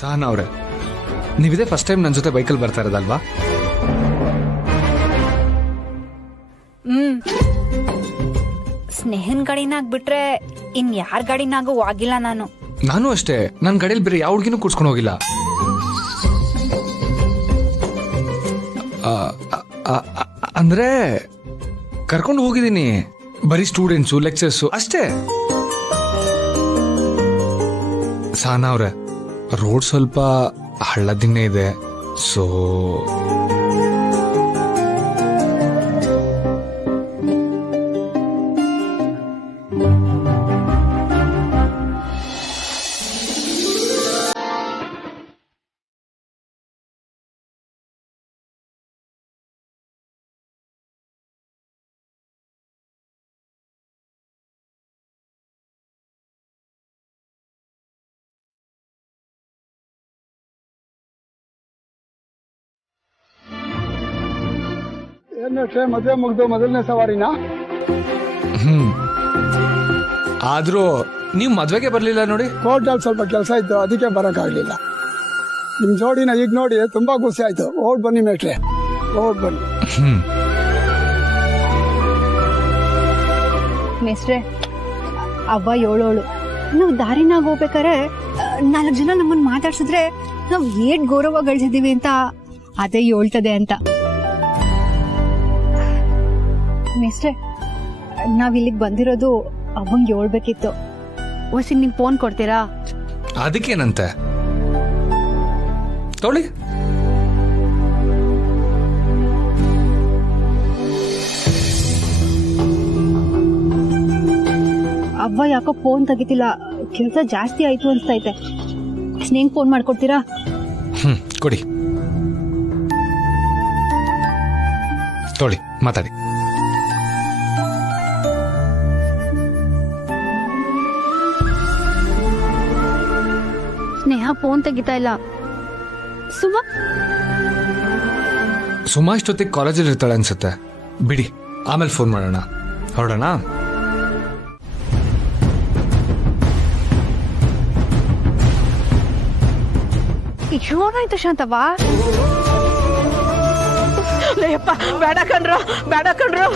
ಸಹನಾ ಅವ್ರೆ, ನೀವಿದೆ first time ನನ್ನ ಜೊತೆ ಬೈಕಲ್ಲಿ ಬರ್ತಾ ಇರೋದಲ್ವಾ? ಸ್ನೇಹನ್ ಗಾಡಿನಾಗ್ ಬಿಟ್ರೆ ಇನ್ ಯಾರ ಗಾಡಿನಾಗೂ ಆಗಿಲ್ಲ ನಾನು ಅಷ್ಟೇ. ನನ್ನ ಗಾಡಿಯಲ್ಲಿ ಬೇರೆ ಯಾವ ಹುಡುಗಿನೂ ಕೂಡ್ಸ್ಕೊಂಡು ಹೋಗಿಲ್ಲ. ಅಂದ್ರೆ ಕರ್ಕೊಂಡು ಹೋಗಿದ್ದೀನಿ, ಬರೀ ಸ್ಟೂಡೆಂಟ್ಸು ಲೆಕ್ಚರ್ಸು ಅಷ್ಟೇ. ಸಹನಾ ಅವ್ರೆ, ರೋಡ್ ಸ್ವಲ್ಪ ಹಳ್ಳದಿನ್ನೇ ಇದೆ, ಸೊ ಮದುವೆ ಮುಗ್ದು ಮೊದಲನೇ ಸವಾರಿನಾ? ಆದ್ರೂ ನೀವು ಮದ್ವೆಗೆ ಬರ್ಲಿಲ್ಲ ನೋಡಿ. ಕೋರ್ಟಲ್ಲಿ ಸ್ವಲ್ಪ ಕೆಲಸ ಇತ್ತು, ಅದಕ್ಕೆ ಬರಕ್ಕಾಗ್ಲಿಲ್ಲ. ನಿಮ್ ಜೋಡಿನ ಈಗ ನೋಡಿ ತುಂಬಾ ಖುಷಿ ಆಯ್ತು. ಓಡ್ ಬನ್ನಿ ಮೇಟ್ರೆ, ಓಡ್ ಬನ್ನಿ. ಮೇಸ್ಟ್ರೆ, ಅವ್ವ ಏಳೋಳು, ನಾವು ದಾರಿನಾಗ ಹೋಗ್ಬೇಕಾರೆ 4 ಜನ ನಮ್ಮನ್ನ ಮಾತಾಡ್ಸಿದ್ರೆ ನಾವ್ ಏಟ್ ಗೌರವ ಗಳಿಸಿದೀವಿ ಅಂತ ಅದೇ ಹೇಳ್ತದೆ ಅಂತ. ಮೇಸ್ಟ್ರೆ, ನಾವ್ ಇಲ್ಲಿಗೆ ಬಂದಿರೋದು ಅವಂಗೆ ಹೇಳ್ಬೇಕಿತ್ತು. ಹೊಸಿ ನಿಂಗೆ ಫೋನ್ ಕೊಡ್ತೀರಾ? ಅದಕ್ಕೇನಂತೆ, ತೊಳಿ. ಅವ್ವ ಯಾಕೋ ಫೋನ್ ತೆಗಿತಿಲ್ಲ, ಕೆಲಸ ಜಾಸ್ತಿ ಆಯ್ತು ಅನ್ಸ್ತೈತೆ. ಸ್ನೇಹ ಫೋನ್ ಮಾಡ್ಕೊಡ್ತೀರಾ? ಕೊಡಿ, ತೊಳಿ, ಮಾತಾಡಿ. ಸ್ನೇಹ ಫೋನ್ ತೆಗಿತಾ ಇಲ್ಲ. ಸುಮಾ ಇಷ್ಟೊತ್ತಿಗೆ ಕಾಲೇಜಲ್ಲಿ ಇರ್ತಾಳೆ ಅನ್ಸುತ್ತೆ. ಬಿಡಿ, ಆಮೇಲೆ ಫೋನ್ ಮಾಡೋಣ. ಹೊರಡೋಣ. ಏನಾಯ್ತು ಶಾಂತವ್ವ? ಬೇಡ ಕಣ್ರು, ಬೇಡ ಕಣ್ರು.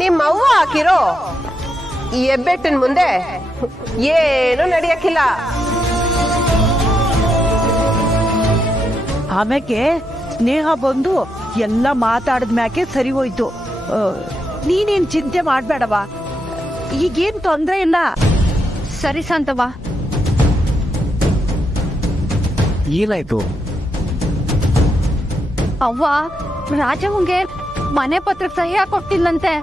ನಿಮ್ಮವ್ವ ಹಾಕಿರೋ ಈ ಹೆಬ್ಬೆಟ್ಟಿನ ಮುಂದೆ ಏನು ನಡೆಯಕ್ಕಿಲ್ಲ. ಆಮ್ಯಾಕೆ ಸ್ನೇಹ ಬಂದು ಎಲ್ಲ ಮಾತಾಡಿದ ಮ್ಯಾಕೆ ಸರಿ ಹೋಯ್ತು. ನೀನೇನ್ ಚಿಂತೆ ಮಾಡ್ಬೇಡವಾ, ಈಗೇನ್ ತೊಂದ್ರೆ ಇಲ್ಲ. ಸರಿ ಶಾಂತವ್ವ. ಏನಾಯ್ತು? ಅವ್ವ ರಾಜವಂಗೆ ಮನೆ ಪತ್ರಕ್ಕೆ ಸಹಿ ಹಾಕೊಟ್ಟಿಲ್ಲಂತೆ.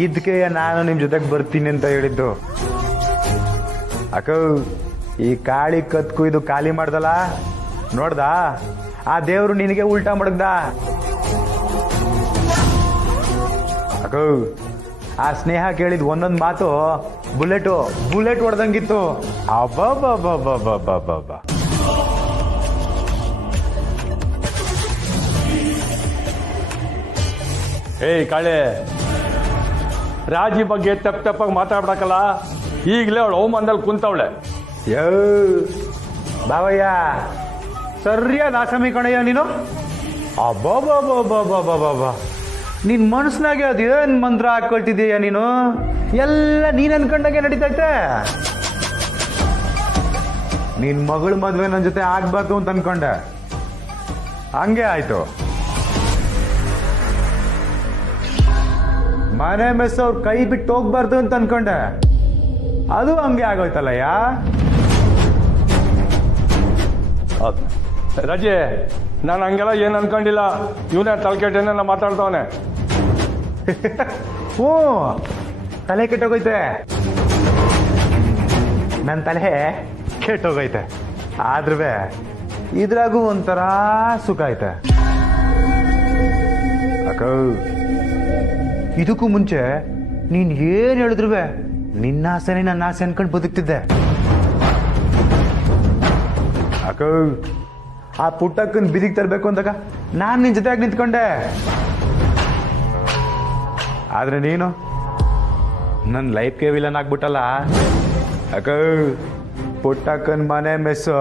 ಇದಕ್ಕೆ ನಾನು ನಿಮ್ ಜೊತೆಗೆ ಬರ್ತೀನಿ ಅಂತ ಹೇಳಿದ್ದು. ಅಕ್ಕ, ಈ ಕಾಳಿ ಕತ್ಕು ಇದು ಖಾಲಿ ಮಾಡ್ದಲ್ಲ ನೋಡ್ದ, ಆ ದೇವ್ರು ನಿನಗೆ ಉಲ್ಟಾ ಮಡಗ್ದ. ಅಕ್ಕ, ಆ ಸ್ನೇಹ ಕೇಳಿದ್ ಒಂದೊಂದ್ ಮಾತು ಬುಲೆಟ್ ಹೊಡೆದಂಗಿತ್ತು. ಅಬ್ಬಬ್ಬಬ್ಬಬ್ಬಬ್ಬಬ್ಬ. ಏಯ್ ಕಾಳೆ, ರಾಜಿ ಬಗ್ಗೆ ತಪ್ಪಾಗಿ ಮಾತಾಡ್ಬೇಕಲ್ಲ. ಈಗಲೇ ಅವಳು ಅವಮಾನದಲ್ಲಿ ಕುಂತವಳೆ. ಬಾವಯ್ಯ, ಸರಿಯಾದ ಆಸಾಮಿ ಕಣಯ್ಯ ನೀನು. ಅಬ್ಬಬ್ಬಬ್ಬಬ್ಬಬ್ಬಬ್ಬ, ನಿನ್ ಮನಸ್ಸಿನಾಗೆ ಅದೇನ್ ಮಂತ್ರ ಹಾಕೊಳ್ತಿದೀಯ ನೀನು? ಎಲ್ಲ ನೀನ್ ಅನ್ಕೊಂಡಾಗೆ ನಡೀತೈತೆ. ನಿನ್ ಮಗಳ ಮದ್ವೆ ನನ್ನ ಜೊತೆ ಆಗ್ಬಾರ್ದು ಅಂತ ಅನ್ಕೊಂಡೆ, ಹಂಗೆ ಆಯ್ತು. ಮನೆ ಮೆಸ್ ಅವ್ರ ಕೈ ಬಿಟ್ಟು ಹೋಗ್ಬಾರ್ದು ಅಂತ ಅನ್ಕೊಂಡೆ, ಅದು ಹಂಗೆ ಆಗೋಯ್ತಲ್ಲಯ್ಯ. ರಜೆ, ನಾನು ಹಂಗೆಲ್ಲ ಏನು ಅನ್ಕೊಂಡಿಲ್ಲ. ಇವನೇ ತಲೆಕೆಟ್ಟೇನೆಲ್ಲ ಮಾತಾಡ್ತವನೆ. ಹ್ಞೂ, ತಲೆ ಕೆಟ್ಟೋಗೈತೆ. ನನ್ನ ತಲೆ ಕೆಟ್ಟೋಗೈತೆ, ಆದ್ರೂ ಇದ್ರಾಗೂ ಒಂಥರ ಸುಖ ಐತೆ. ಇದಕ್ಕೂ ಮುಂಚೆ ನೀನು ಏನು ಹೇಳಿದ್ರು ನಿನ್ನ ಆಸೆನೇ ನನ್ನ ಆಸೆ ಅನ್ಕೊಂಡು ಬದುಕ್ತಿದ್ದೆ. ಅಕ್ಕ ಆ ಪುಟ್ಟಕ್ಕನ ಬಿದಿಗೆ ತರಬೇಕು ಅಂದಾಗ ನಾನು ನಿನ್ನ ಜೊತೆಯಾಗಿ ನಿಂತ್ಕೊಂಡೆ. ಆದ್ರೆ ನೀನು ನನ್ನ ಲೈಫ್ಗೆ ವಿಲನ್ ಆಗ್ಬಿಟ್ಟಲ್ಲ. ಅಕ್ಕ ಪುಟ್ಟಕ್ಕನ ಮನೆ ಮೆಸ್ಸು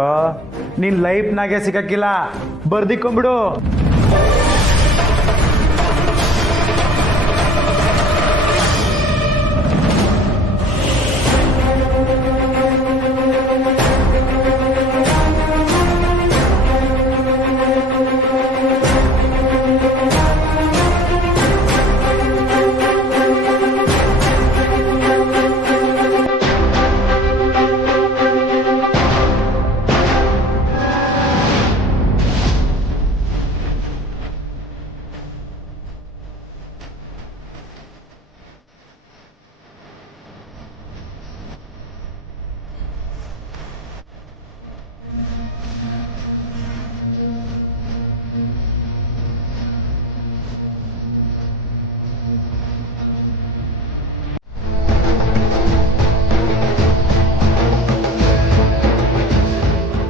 ನಿನ್ ಲೈಫ್ನಾಗೆ ಸಿಗಕ್ಕಿಲ್ಲ, ಬರ್ದಿಕೊಂಡ್ಬಿಡು.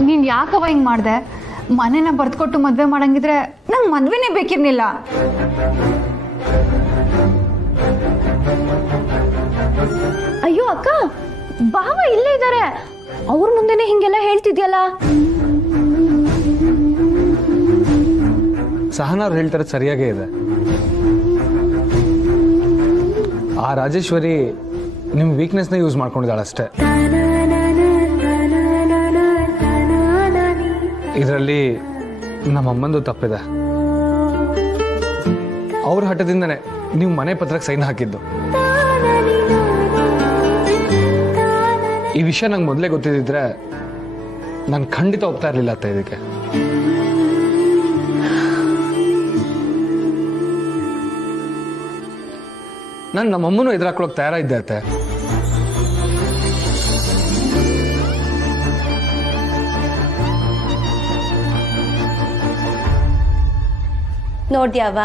ನೀನ್ ಯಾಕವ ಹಿಂಗ್ ಮಾಡ್ದೆ? ಮನೆನ ಬರ್ದ್ಕೊಟ್ಟು ಮದ್ವೆ ಮಾಡಂಗಿದ್ರೆ ನಂಗೆ ಮದ್ವೆನೇ ಬೇಕಿರ್ಲಿಲ್ಲ. ಅಯ್ಯೋ ಅಕ್ಕ, ಬಾವ ಇಲ್ಲೇ ಇದ್ದಾರೆ, ಅವ್ರ ಮುಂದೆನೆ ಹಿಂಗೆಲ್ಲ ಹೇಳ್ತಿದ್ಯಲ್ಲ. ಸಹನಾ ಅವ್ರು ಹೇಳ್ತಾರೆ ಸರಿಯಾಗೇ ಇದೆ. ಆ ರಾಜೇಶ್ವರಿ ನಿಮ್ಮ ವೀಕ್ನೆಸ್ನ ಯೂಸ್ ಮಾಡ್ಕೊಂಡಿದ್ದಾಳಷ್ಟೇ. ಇದರಲ್ಲಿ ನಮ್ಮಮ್ಮಂದು ತಪ್ಪಿದೆ. ಅವ್ರ ಹಠದಿಂದನೇ ನೀವು ಮನೆ ಪತ್ರಕ್ಕೆ ಸೈನ್ ಹಾಕಿದ್ದು. ಈ ವಿಷಯ ನಂಗೆ ಮೊದಲೇ ಗೊತ್ತಿದ್ದಿದ್ರೆ ನಾನು ಖಂಡಿತ ಹೋಗ್ತಾ ಇರಲಿಲ್ಲ ಅತ್ತ ಇದಕ್ಕೆ. ನಾನು ನಮ್ಮಮ್ಮನೂ ಎದುರಾಕೊಳ್ಳೋಕೆ ತಯಾರಾಗಿದ್ದೆ ಅತ್ತೆ. ನೋಡ್ದ್ಯಾವ,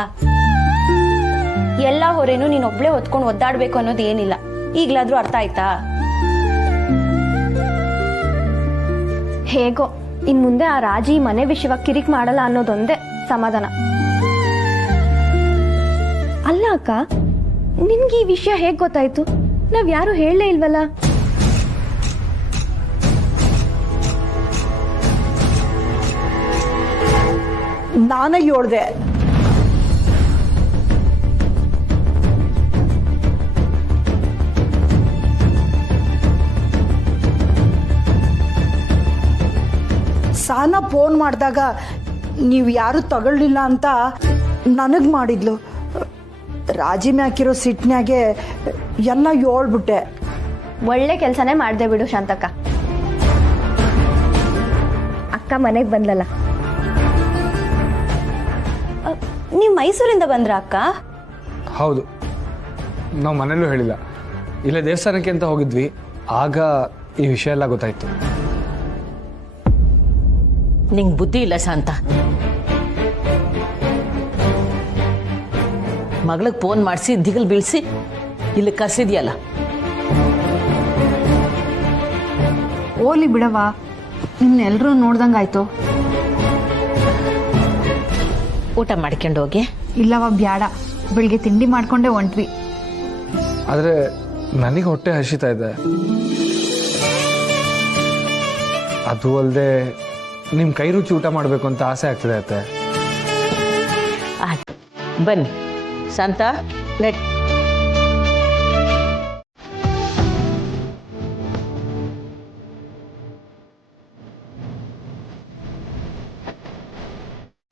ಎಲ್ಲ ಹೊರೇನು ನೀನೊಬ್ಳೆ ಹೊತ್ಕೊಂಡು ಒದ್ದಾಡ್ಬೇಕು ಅನ್ನೋದು ಏನಿಲ್ಲ. ಈಗ್ಲಾದ್ರೂ ಅರ್ಥ ಆಯ್ತಾ? ಹೇಗೋ ಇನ್ ಮುಂದೆ ಆ ರಾಜಿ ಮನೆ ವಿಷಯವಾಗಿ ಕಿರಿಕ್ ಮಾಡಲ್ಲ ಅನ್ನೋದೊಂದೇ ಸಮಾಧಾನ. ಅಲ್ಲ ಅಕ್ಕ, ನಿನ್ಗೆ ಈ ವಿಷಯ ಹೇಗ್ ಗೊತ್ತಾಯ್ತು? ನಾವ್ ಯಾರು ಹೇಳಲೇ ಇಲ್ವಲ್ಲ. ನಾನೇ ಹೇಳ್ದೆ. ಸಾನ ಫೋನ್ ಮಾಡಿದಾಗ ನೀವು ಯಾರು ತಗೊಳ್ಳಿಲ್ಲ ಅಂತ ನನಗೆ ಮಾಡಿದ್ಲು. ರಾಜಿ ಮ್ಯಾಕಿರೋ ಸಿಟ್ನ್ಯಾಗೆ ಎಲ್ಲ ಹೇಳ್ಬಿಟ್ಟೆ. ಒಳ್ಳೆ ಕೆಲಸನೇ ಮಾಡ್ದೆ ಬಿಡು ಶಾಂತಕ್ಕ. ಅಕ್ಕ ಮನೆಗೆ ಬಂದ್ಲಲ್ಲ. ನೀವು ಮೈಸೂರಿಂದ ಬಂದ್ರ ಅಕ್ಕ? ಹೌದು, ನಾವು ಮನೇಲೂ ಹೇಳಿಲ್ಲ. ಇಲ್ಲೇ ದೇವಸ್ಥಾನಕ್ಕೆ ಅಂತ ಹೋಗಿದ್ವಿ, ಆಗ ಈ ವಿಷಯ ಎಲ್ಲ ಗೊತ್ತಾಯ್ತು. ನಿಂಗೆ ಬುದ್ಧಿ ಇಲ್ಲ ಶಾಂತ. ಮಗಳಿಗೆ ಫೋನ್ ಮಾಡಿಸಿ ದಿಗಲ್ ಬೀಳಿಸಿ ಇಲ್ಲಿ ಕರ್ಸಿದ್ಯಲ್ಲ. ಓಲಿ ಬಿಡವ, ನಿಮ್ನೆಲ್ರೂ ನೋಡ್ದಂಗಾಯ್ತು. ಊಟ ಮಾಡ್ಕೊಂಡು ಹೋಗಿ. ಇಲ್ಲವ ಬ್ಯಾಡ, ಬೆಳಿಗ್ಗೆ ತಿಂಡಿ ಮಾಡ್ಕೊಂಡೆ ಹೊಂಟ್ವಿ. ಆದರೆ ನನಗೆ ಹೊಟ್ಟೆ ಹಸಿತಾ ಇದೆ. ಅದು ಅಲ್ಲದೆ ನಿಮ್ಮ ಕೈ ರುಚಿ ಊಟ ಮಾಡಬೇಕು ಅಂತ ಆಸೆ ಆಗ್ತಿದೆ ಅತ್ತೆ. ಆಯ್ತು ಬನ್ನಿ ಶಾಂತ, ಲೆಟ್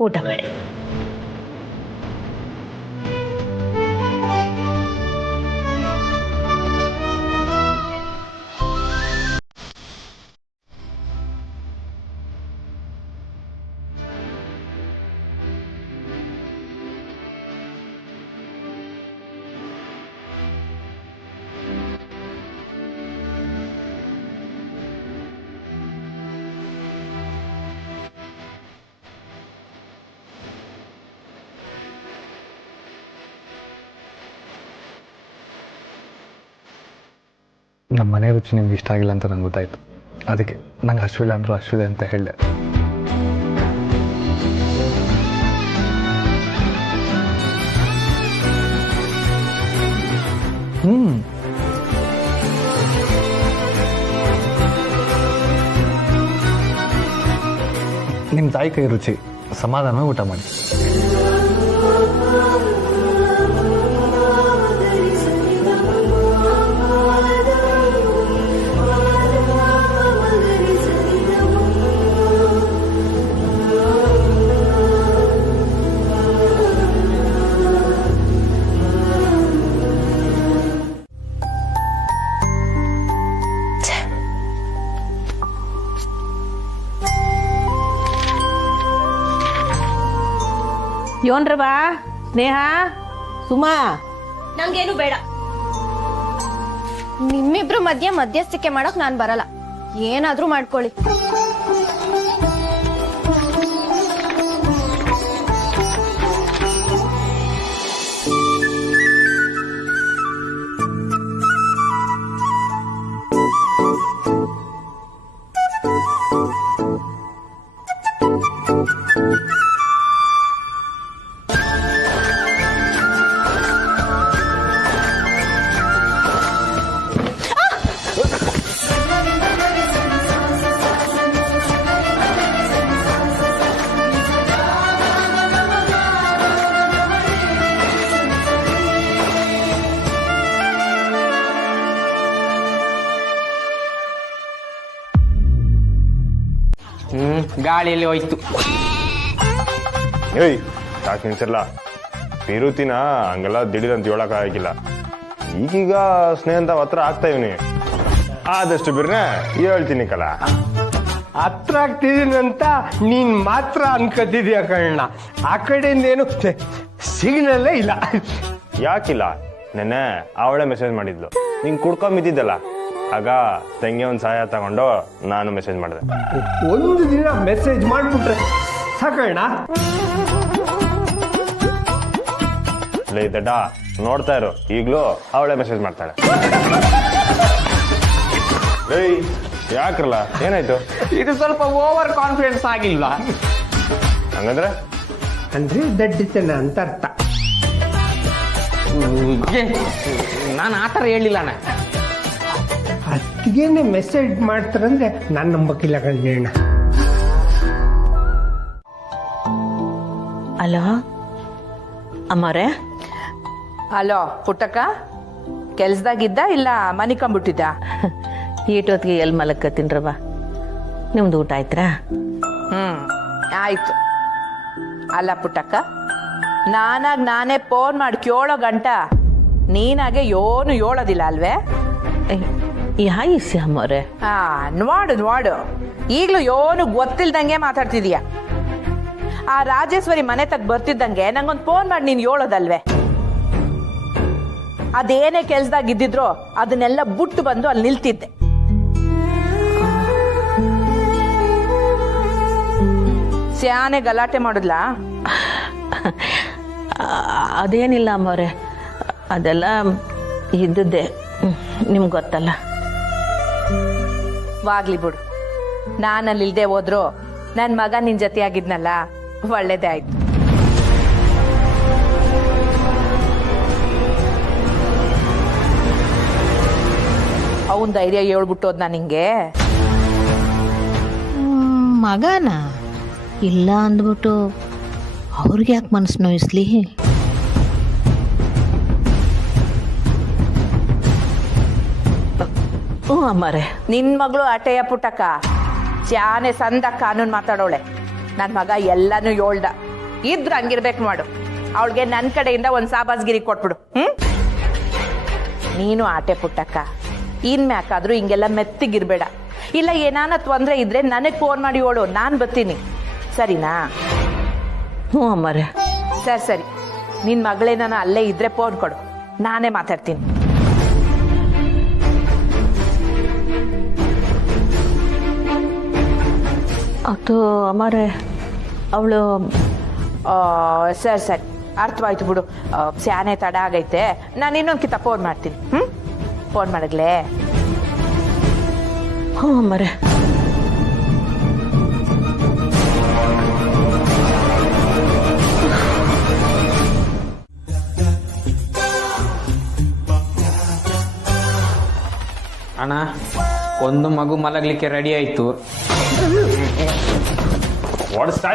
ಊಟ ಮಾಡಿ. ನಮ್ಮ ಮನೆ ರುಚಿ ನಿಮ್ಗೆ ಇಷ್ಟ ಆಗಿಲ್ಲ ಅಂತ ನಂಗೆ ಗೊತ್ತಾಯಿತು. ಅದಕ್ಕೆ ನಂಗೆ ಹಸಿವಿಲ್ಲ ಅಂದರೂ ಹಸಿವಿದೆ ಅಂತ ಹೇಳಿದೆ. ನಿಮ್ಮ ತಾಯಿ ಕೈ ರುಚಿ, ಸಮಾಧಾನವಾಗಿ ಊಟ ಮಾಡಿ. ಯೋನ್ರವ, ಸ್ನೇಹ, ಸುಮಾ, ನಂಗೇನು ಬೇಡ. ನಿಮ್ಮಿಬ್ರು ಮಧ್ಯಸ್ಥಿಕೆ ಮಾಡಕ್ ನಾನ್ ಬರಲ್ಲ. ಏನಾದ್ರೂ ಮಾಡ್ಕೊಳ್ಳಿ. ಗಾಳಿಯಲ್ಲಿ ಹೋಯ್ತು. ಏಯ್ ಯಾಕೆ ನಿಲ್ಸಲ್ಲ, ಪಿರುತಿನ ಹಂಗೆಲ್ಲ ದಿಢೀರಂತ ಹೇಳಕ್ಕಾಗಿಲ್ಲ. ಈಗೀಗ ಸ್ನೇಹಂತ ಹತ್ರ ಆಗ್ತಾ ಇವನಿ, ಆದಷ್ಟು ಬಿರ್ನೆ ಹೇಳ್ತೀನಿ ಕಲ. ಹತ್ರ ಆಗ್ತಿದೀನಿ ಅಂತ ನೀನ್ ಮಾತ್ರ ಅನ್ಕೋತಿದ್ಯಾ ಕಣ್ಣ. ಆ ಕಡೆಯಿಂದ ಏನು ಸಿಗ್ನಲ್ಲೇ ಇಲ್ಲ. ಯಾಕಿಲ್ಲ, ನೆನ್ನೆ ಅವಳೇ ಮೆಸೇಜ್ ಮಾಡಿದ್ಲು, ನಿಂಗೆ ಕುಡ್ಕೊಂಬಿದ್ದಿದ್ದಲ್ಲ, ಆಗ ತಂಗಿ ಒಂದು ಸಹಾಯ ತಗೊಂಡು ನಾನು ಮೆಸೇಜ್ ಮಾಡಿದೆ. ಒಂದು ದಿನ ಮೆಸೇಜ್ ಮಾಡ್ಬಿಟ್ರೆ ಸಾಕಣ್ಣ. ಲೇ ದಡ್ಡ, ನೋಡ್ತಾ ಇರು, ಈಗ್ಲೂ ಅವಳೇ ಮೆಸೇಜ್ ಮಾಡ್ತಾಳೆ. ಏಯ್ ಯಾಕ್ರಲ್ಲ, ಏನಾಯ್ತು? ಇದು ಸ್ವಲ್ಪ ಓವರ್ ಕಾನ್ಫಿಡೆನ್ಸ್ ಆಗಿಲ್ವಾ? ಹಂಗಂದ್ರೆ ಅಂದ್ರೆ ದಡ್ಡಿತನ ಅಂತ ಅರ್ಥ. ನಾನು ಆ ಥರ ಹೇಳಿಲ್ಲ ಅಣ್ಣ. ಅತ್ತಿಗೇನೆ ಮೆಸೇಜ್ ಮಾಡ್ತಾರಂದ್ರೆ ನಾನು ನಂಬಕ್ಕಿಲ್ಲ ಕಣ್ಣ. ಅಲೋ ಅಮ್ಮರೇ. ಅಲೋ ಪುಟ್ಟಕ್ಕ, ಕೆಲ್ಸದಾಗಿದ್ದ ಇಲ್ಲ ಮನಿಕೊಂಬಿಟ್ಟಿದ್ದ? ಈಟೊತ್ತಿಗೆ ಎಲ್ಲಿ ಮಲಕ್ಕತ್ತೀನ್ರವ. ನಿಮ್ದು ಊಟ ಆಯ್ತಾ? ಆಯ್ತು. ಅಲ್ಲ ಪುಟ್ಟಕ್ಕ, ನಾನೇ ಫೋನ್ ಮಾಡಿ ಕೇಳೋ ಗಂಟ ನೀನಾಗೆ ಏನು ಹೇಳೋದಿಲ್ಲ ಅಲ್ವೇ? ಯಾಯಿಸಿ ಅಮ್ಮವ್ರೆ. ನೋಡು ಈಗ್ಲೂ ಏನು ಗೊತ್ತಿಲ್ದಂಗೆ ಮಾತಾಡ್ತಿದೀಯ. ಆ ರಾಜೇಶ್ವರಿ ಮನೆ ತಗ್ ಬರ್ತಿದ್ದಂಗೆ ನಂಗೊಂದು ಫೋನ್ ಮಾಡಿ ನೀನ್ ಹೇಳೋದಲ್ವೇ? ಅದೇನೇ ಕೆಲ್ಸದಾಗ ಇದ್ದಿದ್ರು ಅದನ್ನೆಲ್ಲ ಬಿಟ್ಟು ಬಂದು ಅಲ್ಲಿ ನಿಲ್ತಿದ್ದೆ. ಸ್ಯಾನೆ ಗಲಾಟೆ ಮಾಡುದ್ಲಾ? ಅದೇನಿಲ್ಲ ಅಮ್ಮವ್ರೆ, ಅದೆಲ್ಲ ಇದ್ದದ್ದೇ, ನಿಮ್ಗೆ ಗೊತ್ತಲ್ಲ. ವಾಗ್ಲಿ ಬಿಡು, ನಾನಲ್ಲಿಲ್ದೆ ಹೋದ್ರು ನನ್ ಮಗ ನಿನ್ ಜೊತೆ ಆಗಿದ್ನಲ್ಲ, ಒಳ್ಳೇದೇ ಆಯ್ತು. ಅವನ್ ಧೈರ್ಯ ಹೇಳ್ಬಿಟ್ಟೋದ್ ನಾನು ನಿಂಗೆ. ಮಗನ ಇಲ್ಲ ಅಂದ್ಬಿಟ್ಟು ಅವ್ರಿಗೆ ಯಾಕೆ ಮನಸ್ಸು ನೋಯಿಸ್ಲಿ? ಅಮ್ಮರೇ, ನಿನ್ ಮಗಳು ಆಟೆಯ ಪುಟ್ಟಕ್ಕ ಚಾನೆ ಸಂದ ಕಾನೂನ್ ಮಾತಾಡೋಳೆ. ನನ್ ಮಗ ಎಲ್ಲಾನು ಹೇಳ್ದ, ಇದ್ರ ಹಂಗಿರ್ಬೇಕು ಮಾಡು. ಅವಳಿಗೆ ನನ್ ಕಡೆಯಿಂದ ಒಂದ್ ಸಾಬಾಸ್ಗಿರಿ ಕೊಟ್ಬಿಡು. ನೀನು ಆಟೆ ಪುಟ್ಟಕ್ಕ, ಇನ್ಮ್ಯಾಕಾದ್ರೂ ಹಿಂಗೆಲ್ಲ ಮೆತ್ತಿಗಿರ್ಬೇಡ. ಇಲ್ಲ ಏನಾನ ತೊಂದ್ರೆ ಇದ್ರೆ ನನಗ್ ಫೋನ್ ಮಾಡಿ ಹೇಳು, ನಾನ್ ಬರ್ತೀನಿ, ಸರಿನಾ? ಹ್ಞೂ ಅಮ್ಮರೇ. ಸರಿ, ನಿನ್ ಮಗಳೇನಾನ ಅಲ್ಲೇ ಇದ್ರೆ ಫೋನ್ ಕೊಡು, ನಾನೇ ಮಾತಾಡ್ತೀನಿ. ಅದು ಅಮ್ಮರೇ, ಅವಳು ಸರಿ ಅರ್ಥವಾಯ್ತು ಬಿಡು. ಸ್ಯಾನೆ ತಡ ಆಗೈತೆ, ನಾನು ಇನ್ನೊಂದು ಕಿತ್ತ ಫೋನ್ ಮಾಡ್ತೀನಿ. ಫೋನ್ ಮಾಡಗ್ಲೇ? ಹ್ಞೂ ಮರೆ. ಅಣ್ಣ ಒಂದು ಮಗು ಮಲಗಲಿಕ್ಕೆ ರೆಡಿ ಆಯ್ತು.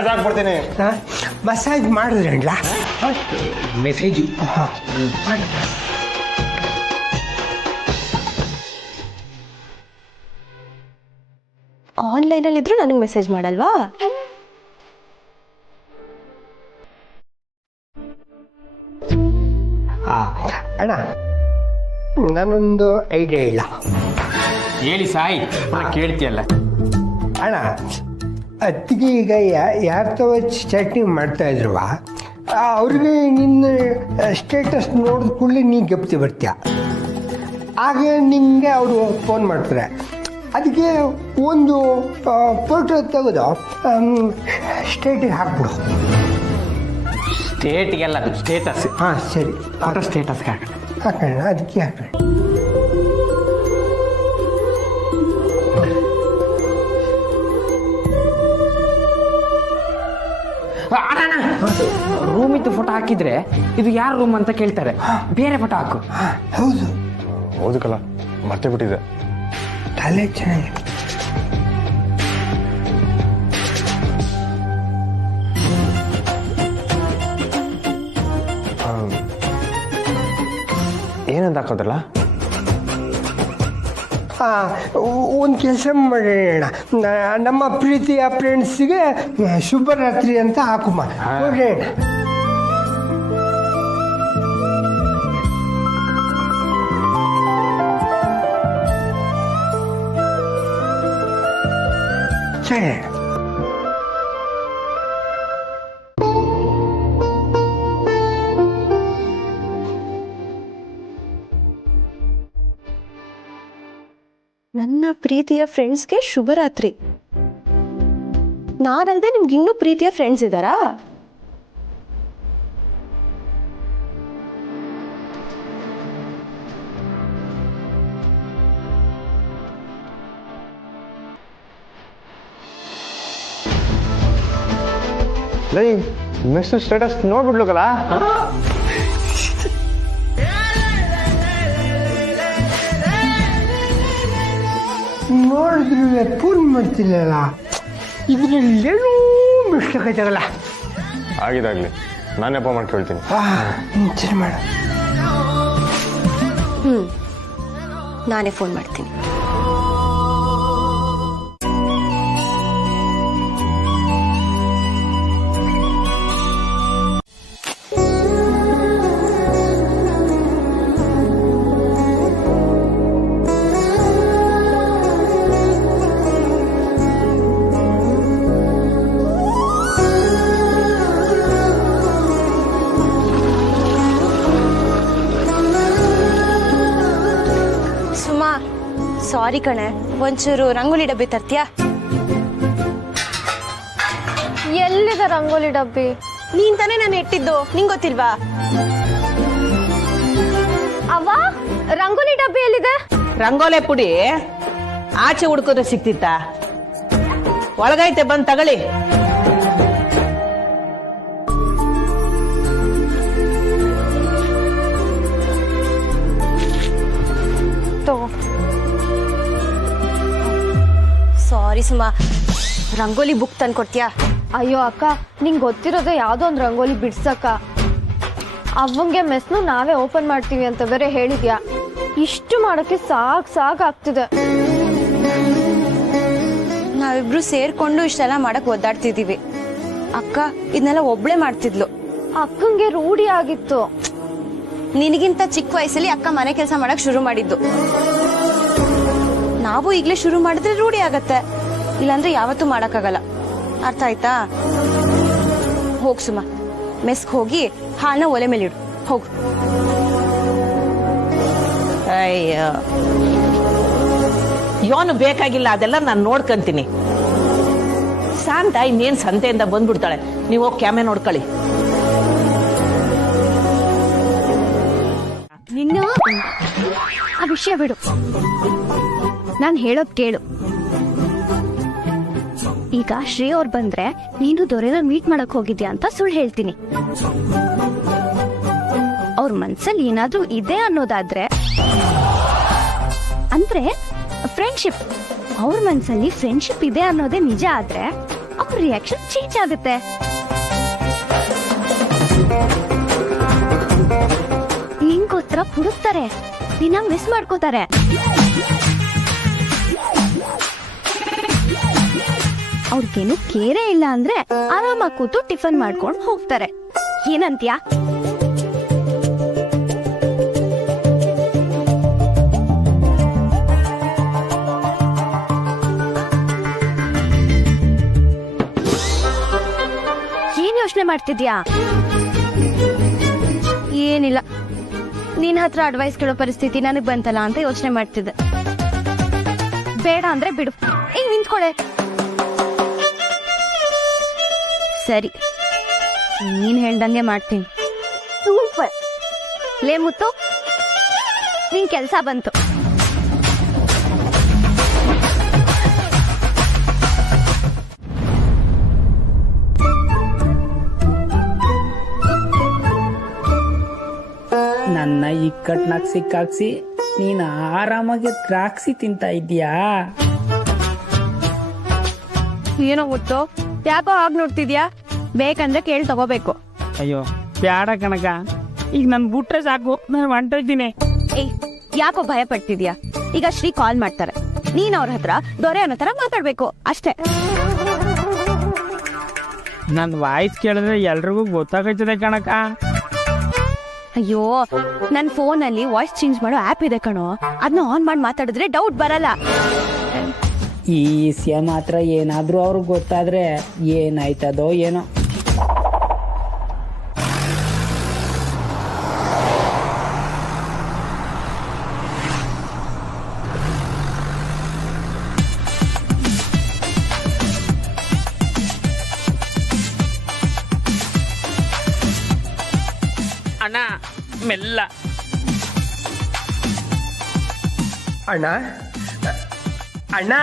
ಹಾಕ್ಬಿಡ್ತೀನಿ. ಮಸಾಜ್ ಮಾಡಿದ್ರಲ್ಲ ಮೆಸೇಜ್ ಆನ್ಲೈನಲ್ಲಿ ಇದ್ರು ನನಗೆ ಮೆಸೇಜ್ ಮಾಡಲ್ವಾ? ಅಣ್ಣ ನಾನೊಂದು ಐಡಿಯಾ ಇಲ್ಲ. ಹೇಳಿ ಸಾಯಿ ಕೇಳ್ತಿಯಲ್ಲ ಅಣ್ಣ. ಅತ್ತಿಗೆ ಈಗ ಯಾರ್ತವ ಚಾಟಿಂಗ್ ಮಾಡ್ತಾ ಇದ್ರುವ ಅವ್ರಿಗೆ ನಿನ್ನ ಸ್ಟೇಟಸ್ ನೋಡಿದ ಕೂಡಲೇ ನೀ ಗೆಪ್ತಿ ಬರ್ತೀಯ. ಆಗ ನಿಂಗೆ ಅವರು ಫೋನ್ ಮಾಡ್ತಾರೆ. ಅದಕ್ಕೆ ಒಂದು ಫೋಟೋ ತೆಗೆದು ಸ್ಟೇಟಿಗೆ ಹಾಕ್ಬಿಡು. ಸ್ಟೇಟ್ಗೆಲ್ಲ ಸ್ಟೇಟಸ್. ಹಾಂ ಸರಿ, ಫೋಟೋ ಸ್ಟೇಟಸ್ಗೆ ಹಾಕೋಣ. ಅದಕ್ಕೆ ಹಾಕೋಣ. ರೂಮಿದ್ದು ಫೋಟೋ ಹಾಕಿದ್ರೆ ಇದು ಯಾರ ರೂಮ್ ಅಂತ ಕೇಳ್ತಾರೆ. ಬೇರೆ ಫೋಟೋ ಹಾಕು. ಹೌದು ಹೌದು ಕಲ, ಮತ್ತೆ ಬಿಟ್ಟಿದೆ. ತಲೆ ಚೆನ್ನಾಗಿ. ಏನಂತ ಹಾಕೋದಲ್ಲ? ಒಂದು ಕೆಲಸ ಮಾಡೋಣ, ನಮ್ಮ ಪ್ರೀತಿಯ ಫ್ರೆಂಡ್ಸಿಗೆ ಶುಭರಾತ್ರಿ ಅಂತ ಹಾಕುಮ್ಮ. ನೋಡೋಣ. ಸರಿ. ನನ್ನ ಪ್ರೀತಿಯ ಫ್ರೆಂಡ್ಸ್ಗೆ ಶುಭರಾತ್ರಿ. ನಾನಲ್ದೆ ನಿಮ್ಗೆ ಇನ್ನೂ ಪ್ರೀತಿಯ ಫ್ರೆಂಡ್ಸ್ ಇದ್ದಾರಾ? ನೆಕ್ಸ್ಟ್ ಸ್ಟೇಟಸ್ ನೋಡ್ಬಿಡ್ಲುಕಲ್ಲ. ನೋಡಿದ್ರೆ ಫೋನ್ ಮಾಡ್ತಿಲ್ಲಲ್ಲ, ಇದರಲ್ಲೇನೂ ಮಿಸ್ಟೇಕ್ ಆಯ್ತಾಗಲ್ಲ. ಆಗಿದಾಗ್ಲಿ, ನಾನೇ ಫೋನ್ ಮಾಡಿ ಕೇಳ್ತೀನಿ. ಸರಿ ಮಾಡ. ನಾನೇ ಫೋನ್ ಮಾಡ್ತೀನಿ. ಸಾರಿ ಕಣೆ, ಒಂಚೂರು ರಂಗೋಲಿ ಡಬ್ಬಿ ತರ್ತೀಯಾ? ಎಲ್ಲಿದೆ ರಂಗೋಲಿ ಡಬ್ಬಿ? ನೀನ್ ತಾನೇ ನಾನು ಇಟ್ಟಿದ್ದು, ನಿಂಗೆ ಗೊತ್ತಿಲ್ವಾ? ಅವ್ವ, ರಂಗೋಲಿ ಡಬ್ಬಿ ಎಲ್ಲಿದೆ? ರಂಗೋಲೆ ಪುಡಿ ಆಚೆ ಹುಡ್ಕೋದ್ರೆ ಸಿಕ್ತಿತ್ತ? ಒಳಗೈತೆ, ಬಂದ್ ತಗೊಳ್ಳಿ. ಸಾರಿ ಸುಮಾ, ರಂಗೋಲಿ ಬುಕ್ ತಂದ್ಕೊಡ್ತೀಯಾ? ಅಯ್ಯೋ ಅಕ್ಕ, ನಿಂಗೆ ಗೊತ್ತಿರೋದೇ ಯಾವುದೋ ಒಂದು ರಂಗೋಲಿ ಬಿಡ್ಸಕ್ಕ. ಅವಂಗೆ ಮೆಸ್ನು ನಾವೇ ಓಪನ್ ಮಾಡ್ತೀವಿ ಅಂತ ಬೇರೆ ಹೇಳಿದ್ಯಾ. ಇಷ್ಟು ಮಾಡೋಕ್ಕೆ ಸಾಕಾಗ್ತಿದೆ. ನಾವಿಬ್ರು ಸೇರ್ಕೊಂಡು ಇಷ್ಟೆಲ್ಲ ಮಾಡಕ್ ಒದ್ದಾಡ್ತಿದೀವಿ. ಅಕ್ಕ ಇದನ್ನೆಲ್ಲ ಒಬ್ಳೆ ಮಾಡ್ತಿದ್ಲು. ಅಕ್ಕಂಗೆ ರೂಢಿ ಆಗಿತ್ತು. ನಿನಗಿಂತ ಚಿಕ್ಕ ವಯಸ್ಸಲ್ಲಿ ಅಕ್ಕ ಮನೆ ಕೆಲಸ ಮಾಡಕ್ ಶುರು ಮಾಡಿದ್ದು. ನಾವು ಈಗಲೇ ಶುರು ಮಾಡಿದ್ರೆ ರೂಢಿ ಆಗತ್ತೆ, ಇಲ್ಲಾಂದ್ರೆ ಯಾವತ್ತೂ ಮಾಡಕ್ಕಾಗಲ್ಲ. ಅರ್ಥ ಆಯ್ತಾ? ಹೋಗ್ ಸುಮ, ಮೆಸ್ಗೆ ಹೋಗಿ ಹಾಲನ್ನ ಒಲೆ ಮೇಲೆ ಇಡು. ಹೋಗು. ಅಯ್ಯೋ, ಯೋನು ಬೇಕಾಗಿಲ್ಲ, ಅದೆಲ್ಲ ನಾನು ನೋಡ್ಕೊಂತೀನಿ. ಶಾಂತ ಇನ್ನೇನ್ ಸಂತೆಯಿಂದ ಬಂದ್ಬಿಡ್ತಾಳೆ. ನೀವು ಹೋಗಿ ಕ್ಯಾಮೆ ನೋಡ್ಕೊಳ್ಳಿ. ನಿನ್ನ ಆ ವಿಷಯ ಬಿಡು, ನಾನು ಹೇಳೋದ್ ಕೇಳು. ಈಗ ಶ್ರೀ ಅವ್ರು ಬಂದ್ರೆ ನೀನು ದೊರೆನ ಮೀಟ್ ಮಾಡಕ್ ಹೋಗಿದ್ಯಾ ಅಂತ ಸುಳ್ಳು ಹೇಳ್ತೀನಿ. ಅವ್ರ ಮನ್ಸಲ್ಲಿ ಏನಾದ್ರೂ ಇದೆ ಅನ್ನೋದಾದ್ರೆ ಅಂದ್ರೆ ಫ್ರೆಂಡ್ಶಿಪ್, ಅವ್ರ ಮನ್ಸಲ್ಲಿ ಫ್ರೆಂಡ್ಶಿಪ್ ಇದೆ ಅನ್ನೋದೇ ನಿಜ ಆದ್ರೆ ಅವ್ರ ರಿಯಾಕ್ಷನ್ ಚೇಂಜ್ ಆಗುತ್ತೆ. ನಿಂಗೋಸ್ಕರ ಹುಡುಕ್ತಾರೆ, ನಿನ್ನ ಮಿಸ್ ಮಾಡ್ಕೋತಾರೆ. ಅವ್ರಿಗೇನು ಕೇರೇ ಇಲ್ಲ ಅಂದ್ರೆ ಆರಾಮಾಗಿ ಕೂತು ಟಿಫನ್ ಮಾಡ್ಕೊಂಡು ಹೋಗ್ತಾರೆ. ಏನಂತ್ಯಾ? ಏನ್ ಯೋಚನೆ ಮಾಡ್ತಿದ್ಯಾ? ಏನಿಲ್ಲ, ನಿನ್ ಹತ್ರ ಅಡ್ವೈಸ್ ಕೇಳೋ ಪರಿಸ್ಥಿತಿ ನನಗ್ ಬಂತಲ್ಲ ಅಂತ ಯೋಚನೆ ಮಾಡ್ತಿದ್ದೆ. ಬೇಡ ಅಂದ್ರೆ ಬಿಡು, ಈಗ ನಿಂತ್ಕೊಳೆ. ಸರಿ, ನೀನ್ ಹೇಳ್ದಂಗೆ ಮಾಡ್ತೀನಿ. ಸೂಪರ್. ಲೇ ಮುತ್ತು, ನಿನ್ ಕೆಲ್ಸ ಬಂತು. ನನ್ನ ಇಕ್ಕಟ್ನಾಗ ಸಿಕ್ಕಾಕ್ಸಿ ನೀನ್ ಆರಾಮಾಗಿ ದ್ರಾಕ್ಷಿ ತಿಂತ ಇದ್ದೀಯಾ? ಏನೋ ಮುತ್ತು, ಯಾಕೋ ಹಾಗೆ ನೋಡ್ತಿದ್ಯಾ? ಬೇಕಂದ್ರೆ ಕೇಳಿ ತಗೋಬೇಕು. ಅಯ್ಯೋ ಬ್ಯಾಡ ಕಣಕ, ಈಗ ನನ್ ಬಿಟ್ರೆ ಸಾಕು, ನಾನು ಹೊಂಟೋಯ್ತೀನಿ. ಏಯ್, ಯಾಕೋ ಭಯ ಪಡ್ತಿದ್ಯಾ? ಈಗ ಶ್ರೀ ಕಾಲ್ ಮಾಡ್ತಾರೆ, ನೀನ್ ಅವ್ರ ಹತ್ರ ದೊರೆ ಅನ್ನೋ ತರ ಮಾತಾಡ್ಬೇಕು ಅಷ್ಟೇ. ನನ್ ವಾಯ್ಸ್ ಕೇಳಿದ್ರೆ ಎಲ್ರಿಗೂ ಗೊತ್ತಾಗೈತದೆ ಕಣಕ. ಅಯ್ಯೋ, ನನ್ ಫೋನ್ ಅಲ್ಲಿ ವಾಯ್ಸ್ ಚೇಂಜ್ ಮಾಡೋ ಆಪ್ ಇದೆ ಕಣೋ, ಅದನ್ನ ಆನ್ ಮಾಡಿ ಮಾತಾಡಿದ್ರೆ ಡೌಟ್ ಬರಲ್ಲ. ಈ ವಿಷಯ ಮಾತ್ರ ಏನಾದ್ರೂ ಅವ್ರಿಗೆ ಗೊತ್ತಾದ್ರೆ ಏನಾಯ್ತದೋ ಏನೋ. ಅಣ್ಣ ಮೆಲ್ಲ. ಅಣ್ಣ ಅಣ್ಣ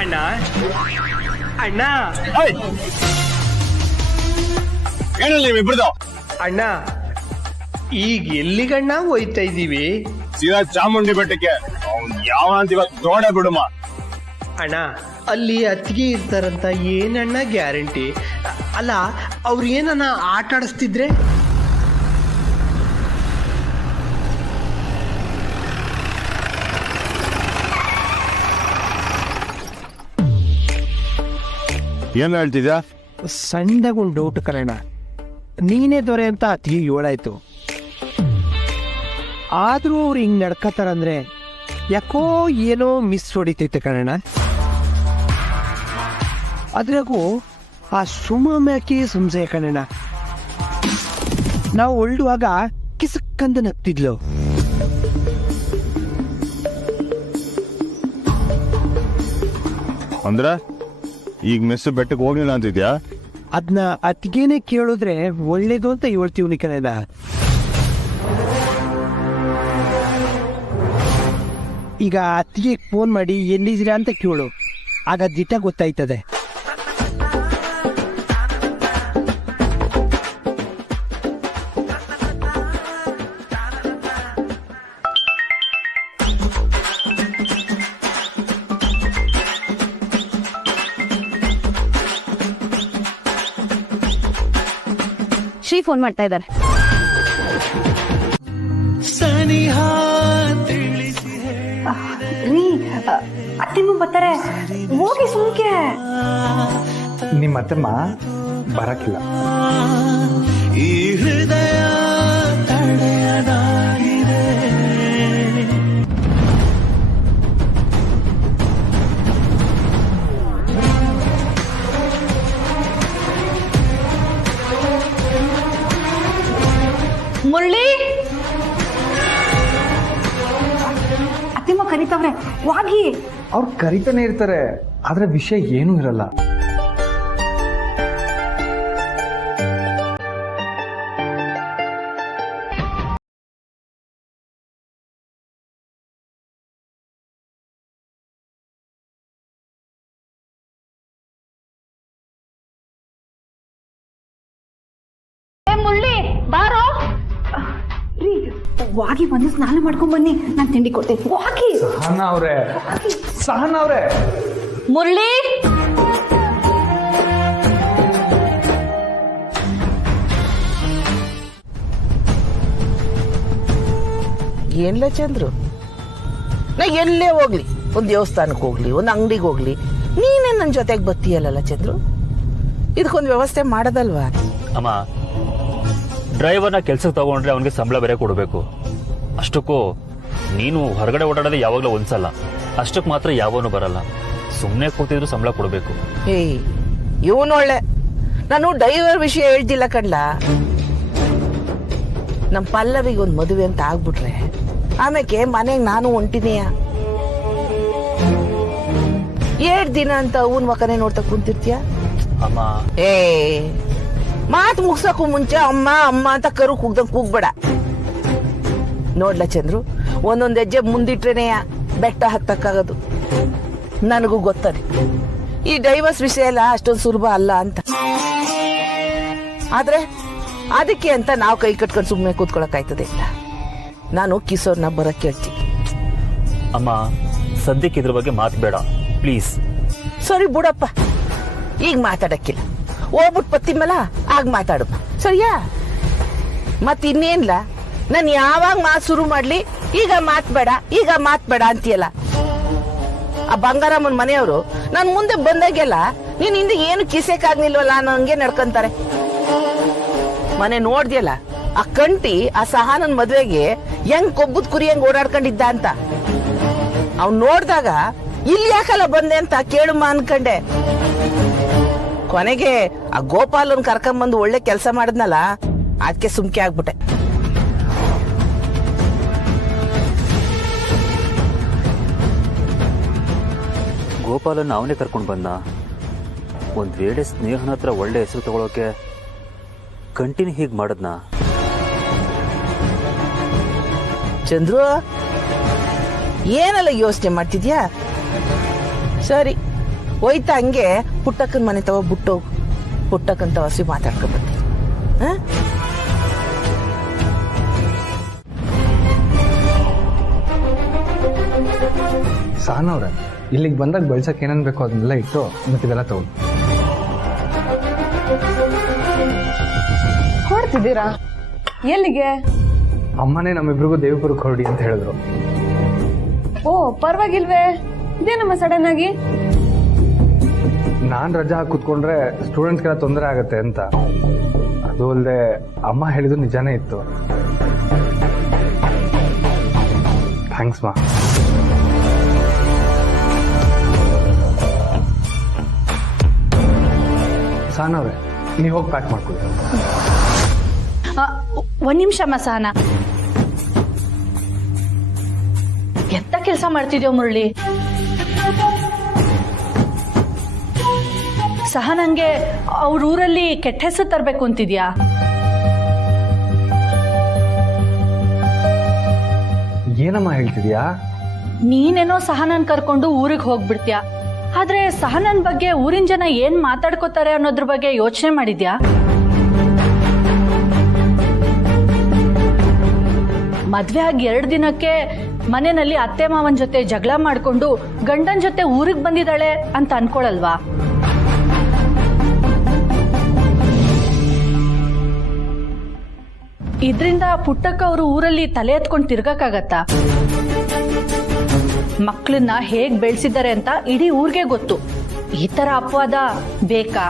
ಅಣ್ಣ ಅಣ್ಣ ಏನಲ್ಲಿ ಇಬ್ರದು? ಅಣ್ಣ, ಈಗ ಎಲ್ಲಿಗಣ್ಣ ಹೋಯ್ತಾ ಇದೀವಿ? ಸೀದಾ ಚಾಮುಂಡಿ ಬೆಟ್ಟಕ್ಕೆ. ಯಾವ ಇವತ್ತು ನೋಡೇ ಬಿಡುಮ. ಅಣ್ಣ, ಅಲ್ಲಿ ಅತ್ತಿಗೆ ಇರ್ತಾರಂತ ಏನಣ್ಣ ಗ್ಯಾರಂಟಿ? ಅಲ್ಲ, ಅವ್ರು ಏನನ್ನ ಆಟ ಆಡಿಸ್ತಿದ್ರೆ? ಏನ್ ಹೇಳ್ತಿದ್ಯಾ? ಸಣ್ಣದಾಗ ಒಂದು ಡೌಟ್ ಕಲಣ್ಣ, ನೀನೇ ದೊರೆ ಅಂತ ಅತ್ತಿಗೆ ಹೇಳಾಯ್ತು. ಆದ್ರೂ ಅವ್ರು ಹಿಂಗ್ ನಡ್ಕತಾರಂದ್ರೆ ಯಾಕೋ ಏನೋ ಮಿಸ್ ಹೊಡಿತೈತೆ ಕಣಣ್ಣ. ಅದ್ರಾಗೂ ಆ ಸುಮ ಮ್ಯಾಕೆ ಸಂಶಯ ಕಣಣ್ಣ. ನಾವು ಒಳ್ಳುವಾಗ ಕಿಸಕ್ಕಂದ ನಗ್ತಿದ್ಲು. ಅಂದ್ರ ಈಗ ಮೆಸ್ಸು ಬೆಟ್ಟಕ್ಕೆ ಹೋಗ್ಲಿಲ್ಲ ಅಂತಿದ್ಯಾ? ಅದನ್ನ ಅತ್ತಿಗೆನೆ ಕೇಳಿದ್ರೆ ಒಳ್ಳೇದು ಅಂತ ಹೇಳ್ತೀವಿ ಕಣಣ್ಣ. ಈಗ ಅತ್ತಿಗೆ ಫೋನ್ ಮಾಡಿ ಎಲ್ಲಿದ್ದೀರಾ ಅಂತ ಕೇಳು, ಆಗ ದಿಟ್ಟ ಗೊತ್ತಾಯ್ತದೆ. ಶ್ರೀ ಫೋನ್ ಮಾಡ್ತಾ ಇದ್ದಾರೆ. ಅತ್ತಿಮ್ಮ ಬರ್ತಾರೆ, ಹೋಗಿ ಸುಮ್ಕೆ. ನಿಮ್ಮ ಅತ್ತಮ್ಮ ಬರಕಿಲ್ಲ. ಈ ಹೃದಯ ತಡೆಯದಾಗಿದೆ. ಮುರಳಿ, ಅತ್ತಿಮ್ಮ ಕರಿತವ್ರೆ, ವಾಗಿ. ಅವ್ರು ಕರಿತಾನೆ ಇರ್ತಾರೆ, ಆದ್ರೆ ವಿಷಯ ಏನೂ ಇರಲ್ಲ. ಮುಳ್ಳಿ ಬಾರೋ ರೀ ವಾಗಿ ಬಂದು ಸ್ನಾನ ಮಾಡ್ಕೊಂಡ್ ಬನ್ನಿ, ನಾನು ತಿಂಡಿ ಕೊಡ್ತೇನೆ. ವಾಗಿ ಸಹನಾ ಅವ್ರೆ ಮುರಳಿ ಏನ್ಲ ಚಂದ್ರು, ನಾ ಎಲ್ಲೇ ಹೋಗ್ಲಿ, ಒಂದು ದೇವಸ್ಥಾನಕ್ಕೆ ಹೋಗ್ಲಿ, ಒಂದು ಅಂಗಡಿಗೆ ಹೋಗ್ಲಿ, ನೀನೇ ನನ್ನ ಜೊತೆಗೆ ಬತ್ತೀಯಲ್ಲ ಚಂದ್ರು. ಇದಕ್ಕೊಂದು ವ್ಯವಸ್ಥೆ ಮಾಡೋದಲ್ವಾ? ಅಮ್ಮ, ಡ್ರೈವರ್ನ ಕೆಲ್ಸಕ್ಕೆ ತಗೊಂಡ್ರೆ ಅವನಿಗೆ ಸಂಬಳ ಬೇರೆ ಕೊಡಬೇಕು. ಅಷ್ಟಕ್ಕೂ ನೀನು ಹೊರಗಡೆ ಓಡಾಡೋದೇ ಯಾವಾಗಲೂ ಒಂದ್ಸಲ, ಅಷ್ಟಕ್ಕೆ ಮಾತ್ರ ಯಾವನು ಬರಲ್ಲ. ಸುಮ್ಮನೆ ಕೂತಿದ್ರು ಸಂಬಳ ಕೊಡಬೇಕು. ಏಯ್ ಇವನೊಳ್ಳೆ, ನಾನು ಡ್ರೈವರ್ ವಿಷಯ ಹೇಳ್ತಿಲ್ಲ ಕಣ್ಲ. ನಮ್ಮ ಪಲ್ಲವಿಗೆ ಒಂದು ಮದುವೆ ಅಂತ ಆಗ್ಬಿಟ್ರೆ ಆಮೇಲೆ ಮನೆಗೆ ನಾನು ಹೊಂಟಿದೀಯ. 7 ದಿನ ಅಂತ ಅವನ್ ಮಕನೇ ನೋಡ್ತಾ ಕುಂತಿರ್ತೀಯ. ಅಮ್ಮ ಏ ಮಾತು ಮುಗ್ಸಕ್ಕೂ ಮುಂಚೆ ಅಮ್ಮ ಅಮ್ಮ ಅಂತ ಕರು ಕೂಗ್ದಂಗ್ ಕೂಗ್ಬೇಡ. ನೋಡ್ಲ ಚಂದ್ರು, ಒಂದೊಂದ್ ಹೆಜ್ಜೆ ಮುಂದಿಟ್ರೇನೆಯ ಬೆಟ್ಟ ಹತ್ತಕ್ಕಾಗದು. ನನಗೂ ಗೊತ್ತದೆ ಈ ಡೈವರ್ಸ್ ವಿಷಯ ಎಲ್ಲ ಅಷ್ಟೊಂದು ಸುಲಭ ಅಲ್ಲ ಅಂತ. ಆದ್ರೆ ಅದಕ್ಕೆ ಅಂತ ನಾವು ಕೈ ಕಟ್ಕೊಂಡು ಸುಮ್ಮನೆ ಕೂತ್ಕೊಳಕಾಯ್ತದೆ ಇಲ್ಲ. ನಾನು ಕಿಶೋರ್ನ ಬರಕ್ ಕೇಳ್ತೀನಿ. ಅಮ್ಮ, ಸದ್ಯಕ್ಕೆ ಇದ್ರ ಬಗ್ಗೆ ಮಾತು ಬೇಡ ಪ್ಲೀಸ್. ಸರಿ ಬಿಡಪ್ಪ, ಈಗ ಮಾತಾಡಕ್ಕಿಲ್ಲ. ಹೋಗ್ಬಿಟ್ಟು ಪತ್ತಿ ಮೇಲ ಆಗ ಮಾತಾಡು, ಸರಿಯಾ? ಮತ್ ಇನ್ನೇನ್ಲ, ನಾನು ಯಾವಾಗ ಮಾತು ಶುರು ಮಾಡ್ಲಿ ಈಗ ಮಾತ್ಬೇಡ ಈಗ ಮಾತ್ಬೇಡ ಅಂತೀಯಲ್ಲ. ಆ ಬಂಗಾರಮ್ಮನ ಮನೆಯವರು ನಾನು ಮುಂದೆ ಬಂದಾಗೆಲ್ಲ ನೀನ್ ಹಿಂದೆ ಏನು ಕಿಸೆಕಾಗ್ನಿಲ್ವಲ್ಲ ಅನ್ನೋಂಗೆ ನಡ್ಕೊಂತಾರೆ. ಮನೆ ನೋಡ್ದಿಯಲ್ಲ, ಆ ಕಂಟಿ ಆ ಸಹನನ್ ಮದ್ವೆಗೆ ಹೆಂಗ್ ಕೊಬ್ಬುದ್ ಕುರಿ ಹೆಂಗ್ ಓಡಾಡ್ಕೊಂಡಿದ್ದ ಅಂತ. ಅವ್ನ್ ನೋಡ್ದಾಗ ಇಲ್ಲಿ ಯಾಕಲ್ಲ ಬಂದೆ ಅಂತ ಕೇಳುಮ ಅನ್ಕಂಡೆ. ಕೊನೆಗೆ ಆ ಗೋಪಾಲನ್ ಕರ್ಕೊಂಬಂದು ಒಳ್ಳೆ ಕೆಲಸ ಮಾಡಿದ್ನಲ್ಲ, ಅದಕ್ಕೆ ಸುಮ್ಕೆ ಆಗ್ಬಿಟ್ಟೆ. ಗೋಪಾಲನ್ನ ಅವನೇ ಕರ್ಕೊಂಡು ಬಂದ. ಒಂದ್ ವೇಳೆ ಸ್ನೇಹನ ಹತ್ರ ಒಳ್ಳೆ ಹೆಸರು ತಗೊಳಕ್ಕೆ ಕಂಟಿನ್ಯೂ ಹೀಗೆ ಮಾಡದ್ನ? ಚಂದ್ರು, ಏನೆಲ್ಲ ಯೋಚನೆ ಮಾಡ್ತಿದ್ಯಾ? ಸರಿ ಹೋಯ್ತಾ, ಹಂಗೆ ಪುಟ್ಟಕ್ಕನ್ ಮನೆ ತಗೋ ಬಿಟ್ಟು ಪುಟ್ಟಕ್ಕಂತ ಹಸಿ ಮಾತಾಡ್ಕೊಂಡ್ ಬರ್ತೀನಿ. ಸಹನಾ ಅವ್ರೆ, ಇಲ್ಲಿಗೆ ಬಂದಾಗ ಬೆಳ್ಸಕ್ಕೆ ಏನೇನು ಬೇಕೋ ಅದನ್ನೆಲ್ಲ ಇಟ್ಟು ಮತ್ತಿದೆಲ್ಲ ತಗೊಂಡು ಹೊಡ್ತಿದ್ದೀರಾ? ಎಲ್ಲಿಗೆ? ಅಮ್ಮನೇ ನಮ್ಮಿಬ್ರಿಗೂ ದೇವಿಪುರಕ್ಕೆ ಹೊರಡಿ ಅಂತ ಹೇಳಿದ್ರು. ಓ ಪರವಾಗಿಲ್ವೇ, ಇದೇನಮ್ಮ ಸಡನ್ ಆಗಿ? ನಾನು ರಜಾ ಹಾಕಿ ಕೂತ್ಕೊಂಡ್ರೆ ಸ್ಟೂಡೆಂಟ್ಸ್ಗೆಲ್ಲ ತೊಂದರೆ ಆಗತ್ತೆ ಅಂತ. ಅದು ಅಲ್ಲದೆ ಅಮ್ಮ ಹೇಳಿದ್ದು ನಿಜಾನೇ ಇತ್ತು. ಥ್ಯಾಂಕ್ಸ್ ಮಾ. ಸಹನಾ ಅವ್ರೆ, ನೀವು ಹೋಗಿ ಪ್ಯಾಕ್ ಮಾಡ್ಕೊಳ್ಳಿ. ಒಂದ್ ನಿಮಿಷ ಸಹನಾ, ಎಂತ ಕೆಲಸ ಮಾಡ್ತಿದ್ಯೋ ಮುರಳಿ? ಸಹನಂಗೆ ಅವ್ರ ಊರಲ್ಲಿ ಕೆಟ್ಟ ಹೆಸರು ತರಬೇಕು ಅಂತಿದ್ಯಾ? ಏನಮ್ಮ ಹೇಳ್ತಿದ್ಯಾ? ನೀನೇನೋ ಸಹನನ್ ಕರ್ಕೊಂಡು ಊರಿಗೆ ಹೋಗ್ಬಿಡ್ತೀಯ, ಆದ್ರೆ ಸಹನನ್ ಬಗ್ಗೆ ಊರಿನ ಜನ ಏನ್ ಮಾತಾಡ್ಕೋತಾರೆ ಅನ್ನೋದ್ರ ಬಗ್ಗೆ ಯೋಚನೆ ಮಾಡಿದ್ಯಾ? ಮದ್ವೆ ಆಗಿ 2 ದಿನಕ್ಕೆ ಮನೆಯಲ್ಲಿ ಅತ್ತೆ ಮಾವನ್ ಜೊತೆ ಜಗಳ ಮಾಡ್ಕೊಂಡು ಗಂಡನ್ ಜೊತೆ ಊರಿಗೆ ಬಂದಿದ್ದಾಳೆ ಅಂತ ಅನ್ಕೊಳಲ್ವಾ? ಇದ್ರಿಂದ ಪುಟ್ಟಕ್ಕ ಅವರು ಊರಲ್ಲಿ ತಲೆ ಎತ್ಕೊಂಡು ತಿರ್ಗಕ್ಕಾಗತ್ತಾ? ಮಕ್ಕಳನ್ನ ಹೇಗ್ ಬೆಳೆಸಿದ್ದಾರೆ ಅಂತ ಇಡೀ ಊರಿಗೆ ಗೊತ್ತು. ಈ ತರ ಅಪವಾದ ಬೇಕಾ?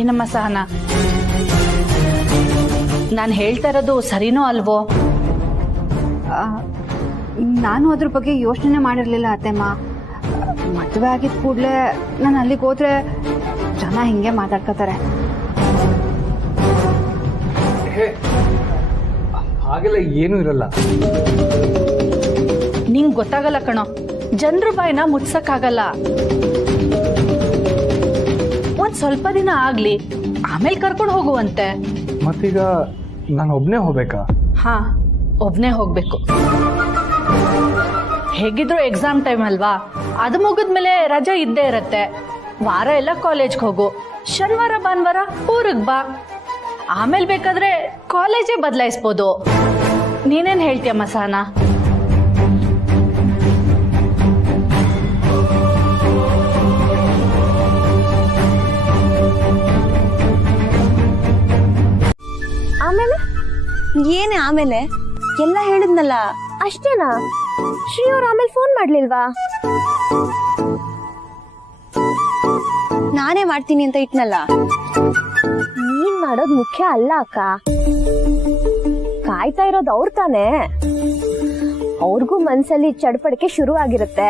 ಏನಮ್ಮ ಸಹನಾ, ನಾನು ಹೇಳ್ತಾ ಇರೋದು ಸರಿನೋ ಅಲ್ವೋ? ನಾನು ಅದ್ರ ಬಗ್ಗೆ ಯೋಚನೆ ಮಾಡಿರ್ಲಿಲ್ಲ ಅತ್ತೆಮ್ಮ. ಮದುವೆ ಆಗಿದ ಕೂಡಲೇ ನಾನು ಅಲ್ಲಿಗೆ ಹೋದ್ರೆ ಜನ ಹಿಂಗೆ ಮಾತಾಡ್ಕೋತಾರೆ. ಹಾಗೆಲ್ಲ ಏನೂ ಇರಲ್ಲ. ನಿಂಗ್ ಗೊತ್ತಾಗಲ್ಲ ಕಣೋ, ಜನರ ಬಾಯಿನ ಮುಚ್ಸಕ್ಕಾಗಲ್ಲ. ಒಂದ್ ಸ್ವಲ್ಪ ದಿನ ಆಗ್ಲಿ, ಆಮೇಲೆ ಕರ್ಕೊಂಡು ಹೋಗುವಂತೆ. ಮತ್ತೀಗ ನಾನು ಒಬ್ನೇ ಹೋಗ್ಬೇಕಾ? ಹಾ, ಒಬ್ನೇ ಹೋಗ್ಬೇಕು. ಹೇಗಿದ್ರು ಎಕ್ಸಾಮ್ ಟೈಮ್ ಅಲ್ವಾ, ಅದು ಮುಗಿದ್ಮೇಲೆ ರಜಾ ಇದ್ದೇ ಇರತ್ತೆ. ವಾರ ಎಲ್ಲ ಕಾಲೇಜ್ಗೆ ಹೋಗು, ಶನಿವಾರ ಭಾನುವಾರ ಊರಿಗೆ ಬಾ. ಆಮೇಲೆ ಬೇಕಾದ್ರೆ ಕಾಲೇಜೇ ಬದಲಾಯಿಸ್ಬೋದು. ನೀನೇನ್ ಹೇಳ್ತೀಯಮ್ಮ ಸಹನಾ? ಆಮೇಲೆ ಏನೇ ಆಮೇಲೆ ಎಲ್ಲ ಹೇಳಿದ್ನಲ್ಲ ಅಷ್ಟೇನಾ? ಶ್ರೀ ಅವ್ರು ಆಮೇಲೆ ಫೋನ್ ಮಾಡ್ಲಿಲ್ವಾ? ನಾನೇ ಮಾಡ್ತೀನಿ ಅಂತ ಇಟ್ನಲ್ಲ. ನೀನ್ ಮಾಡೋದ್ ಮುಖ್ಯ ಅಲ್ಲ ಅಕ್ಕ, ಕಾಯ್ತಾ ಇರೋದು ಅವ್ರ ತಾನೇ. ಅವ್ರಿಗೂ ಮನ್ಸಲ್ಲಿ ಚಡ್ಪಡಿಕೆ ಶುರು ಆಗಿರುತ್ತೆ.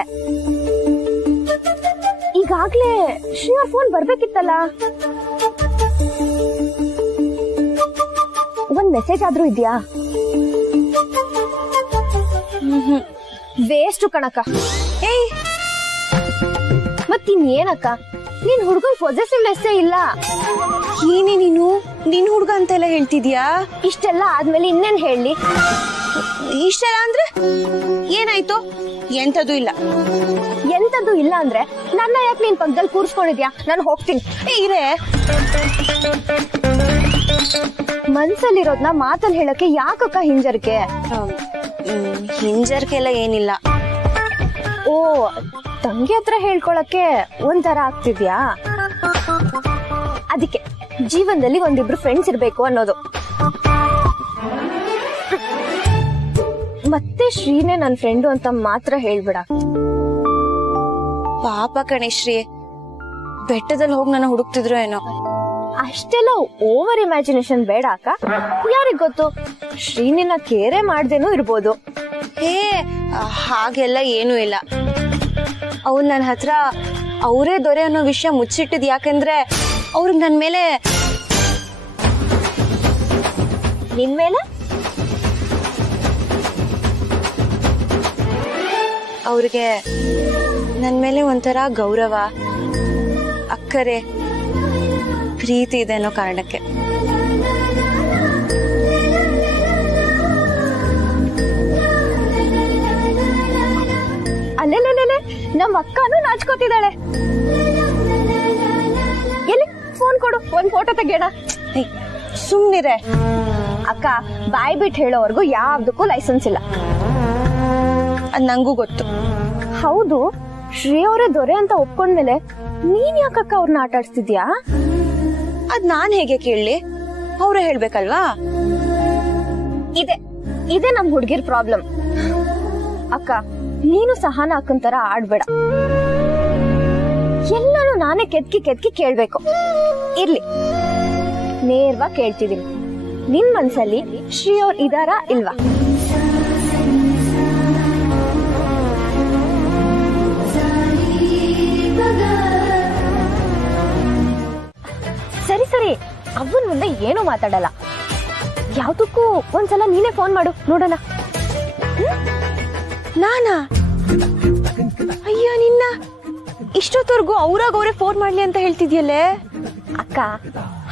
ಈಗಾಗ್ಲೇ ಶ್ರೀ ಅವ್ರ ಫೋನ್ ಬರ್ಬೇಕಿತ್ತಲ್ಲ. ಒಂದ್ ಮೆಸೇಜ್ ಆದ್ರೂ ಇದ್ಯಾ? ವೇಸ್ಟ್ ಕಣಕ್ಕ. ಏಯ್ ಮತ್ತಿನ್ನೇನಕ್ಕ, ನೀನ್ ಹುಡ್ಗನ್ ಪೊಸೆಸಿವ್ನೆಸ್ಸೇ ಇಲ್ಲ. ಏನೇ ನೀನು ನಿನ್ ಹುಡ್ಗ ಅಂತೆಲ್ಲ ಹೇಳ್ತಿದ್ಯಾ? ಇಷ್ಟೆಲ್ಲ ಆದ್ಮೇಲೆ ಇನ್ನೇನ್ ಹೇಳಿ? ಇಷ್ಟೆಲ್ಲ ಅಂದ್ರೆ ಏನಾಯ್ತು? ಎಂತದೂ ಇಲ್ಲ. ಎಂತದೂ ಇಲ್ಲ ಅಂದ್ರೆ ನನ್ನ ಯಾಕೆ ನೀನ್ ಪಕ್ಕದಲ್ಲಿ ಕೂರ್ಸ್ಕೊಂಡಿದ್ಯಾ? ನಾನು ಹೋಗ್ತೀನಿ. ಇರೇ, ಮನ್ಸಲ್ಲಿರೋದ್ನ ಮಾತಲ್ಲಿ ಹೇಳಕ್ಕೆ ಯಾಕಕ್ಕ ಹಿಂಜರಿಕೆ? ಹಿಂಜರಿಕೆ ಎಲ್ಲ ಏನಿಲ್ಲ. ಓ, ತಂಗಿ ಹತ್ರ ಹೇಳ್ಕೊಳಕ್ಕೆ ಒಂಥರ ಆಗ್ತಿದ್ಯಾ? ಅದಕ್ಕೆ ಜೀವನದಲ್ಲಿ ಒಂದಿಬ್ರು ಫ್ರೆಂಡ್ಸ್ ಇರ್ಬೇಕು ಅನ್ನೋದು. ಮತ್ತೆ ಶ್ರೀನೇ ನನ್ ಫ್ರೆಂಡು ಅಂತ ಮಾತ್ರ ಹೇಳ್ಬಿಡ. ಪಾಪ ಕಣೆ ಶ್ರೀ, ಬೆಟ್ಟದಲ್ಲಿ ಹೋಗಿ ನನ್ನ ಹುಡುಕ್ತಿದ್ರು ಏನೋ. ಅಷ್ಟೆಲ್ಲ ಓವರ್ ಇಮ್ಯಾಜಿನೇಷನ್ ಬೇಡ ಅಕ್ಕ. ಯಾರಿಗ್ ಗೊತ್ತು, ಶ್ರೀನಿನ ಕೇರೆ ಮಾಡ್ದೇನೂ ಇರ್ಬೋದು. ಹೇ, ಹಾಗೆಲ್ಲ ಏನೂ ಇಲ್ಲ. ಅವ್ರು ನನ್ನ ಹತ್ರ ಅವರೇ ದೊರೆ ಅನ್ನೋ ವಿಷಯ ಮುಚ್ಚಿಟ್ಟಿದ್ ಯಾಕಂದ್ರೆ ಅವ್ರಿಗೆ ನನ್ ಮೇಲೆ ನಿನ್ ಮೇಲೆ ಅವ್ರಿಗೆ ನನ್ ಮೇಲೆ ಒಂಥರ ಗೌರವ, ಅಕ್ಕರೆ, ಪ್ರೀತಿ ಇದೆ ಅನ್ನೋ ಕಾರಣಕ್ಕೆ. ಅಲ್ಲೆಲ್ಲೆಲ್ಲೆ ನಮ್ಮ ಅಕ್ಕನೂ ನಾಚ್ಕೋತಿದ್ದಾಳೆ. ಎಲ್ಲಿ ಫೋನ್ ಕೊಡು, ಒಂದ್ ಫೋಟೋ ತೆಗೆಯೋಣ. ಸುಮ್ನಿರೆ ಅಕ್ಕ, ಬಾಯ್ ಬಿಟ್ಟು ಹೇಳೋವರೆಗೂ ಯಾವ್ದಕ್ಕೂ ಲೈಸೆನ್ಸ್ ಇಲ್ಲ. ಅದ್ ನಂಗೂ ಗೊತ್ತು. ಹೌದು, ಶ್ರೀ ಅವರೇ ದೊರೆ ಅಂತ ಒಪ್ಕೊಂಡ್ಮೇಲೆ ನೀನ್ ಯಾಕಕ್ಕ ಅವ್ರನ್ನ ಆಟ ಆಡ್ಸ್ತಿದ್ಯಾ? ಅದ್ ನಾನ್ ಹೇಗೆ ಕೇಳಲಿ? ಅವ್ರೇ ಹೇಳ್ಬೇಕಲ್ವಾ? ಇದೇ ನಮ್ ಹುಡ್ಗಿರ್ ಪ್ರಾಬ್ಲಮ್. ಅಕ್ಕ, ನೀನು ಸಹನಾ ಅಕ್ಕನ್ ತರ ಆಡ್ಬೇಡ. ಎಲ್ಲಾನು ನಾನೇ ಕೆದ್ಕಿ ಕೇಳ್ಬೇಕು. ಇರ್ಲಿ, ನೇರವಾಗಿ ಕೇಳ್ತಿದೀನಿ, ನಿನ್ ಮನ್ಸಲ್ಲಿ ಶ್ರೀ ಅವ್ರು ಇದಾರಾ ಇಲ್ವಾ? ಸರಿ, ಅವನ್ ಮುಂದೆ ಏನು ಮಾತಾಡಲ್ಲ. ಯಾವ್ದಕ್ಕೂ ಒಂದ್ಸಲ ನೀನೇ ಫೋನ್ ಮಾಡು ನೋಡೋಣ. ನಾನಾ? ಅಯ್ಯ ನಿನ್ನ, ಇಷ್ಟೊತ್ತವರೆಗೂ ಅವ್ರೇ ಫೋನ್ ಮಾಡ್ಲಿ ಅಂತ ಹೇಳ್ತಿದ್ಯಲ್ಲೇ. ಅಕ್ಕ,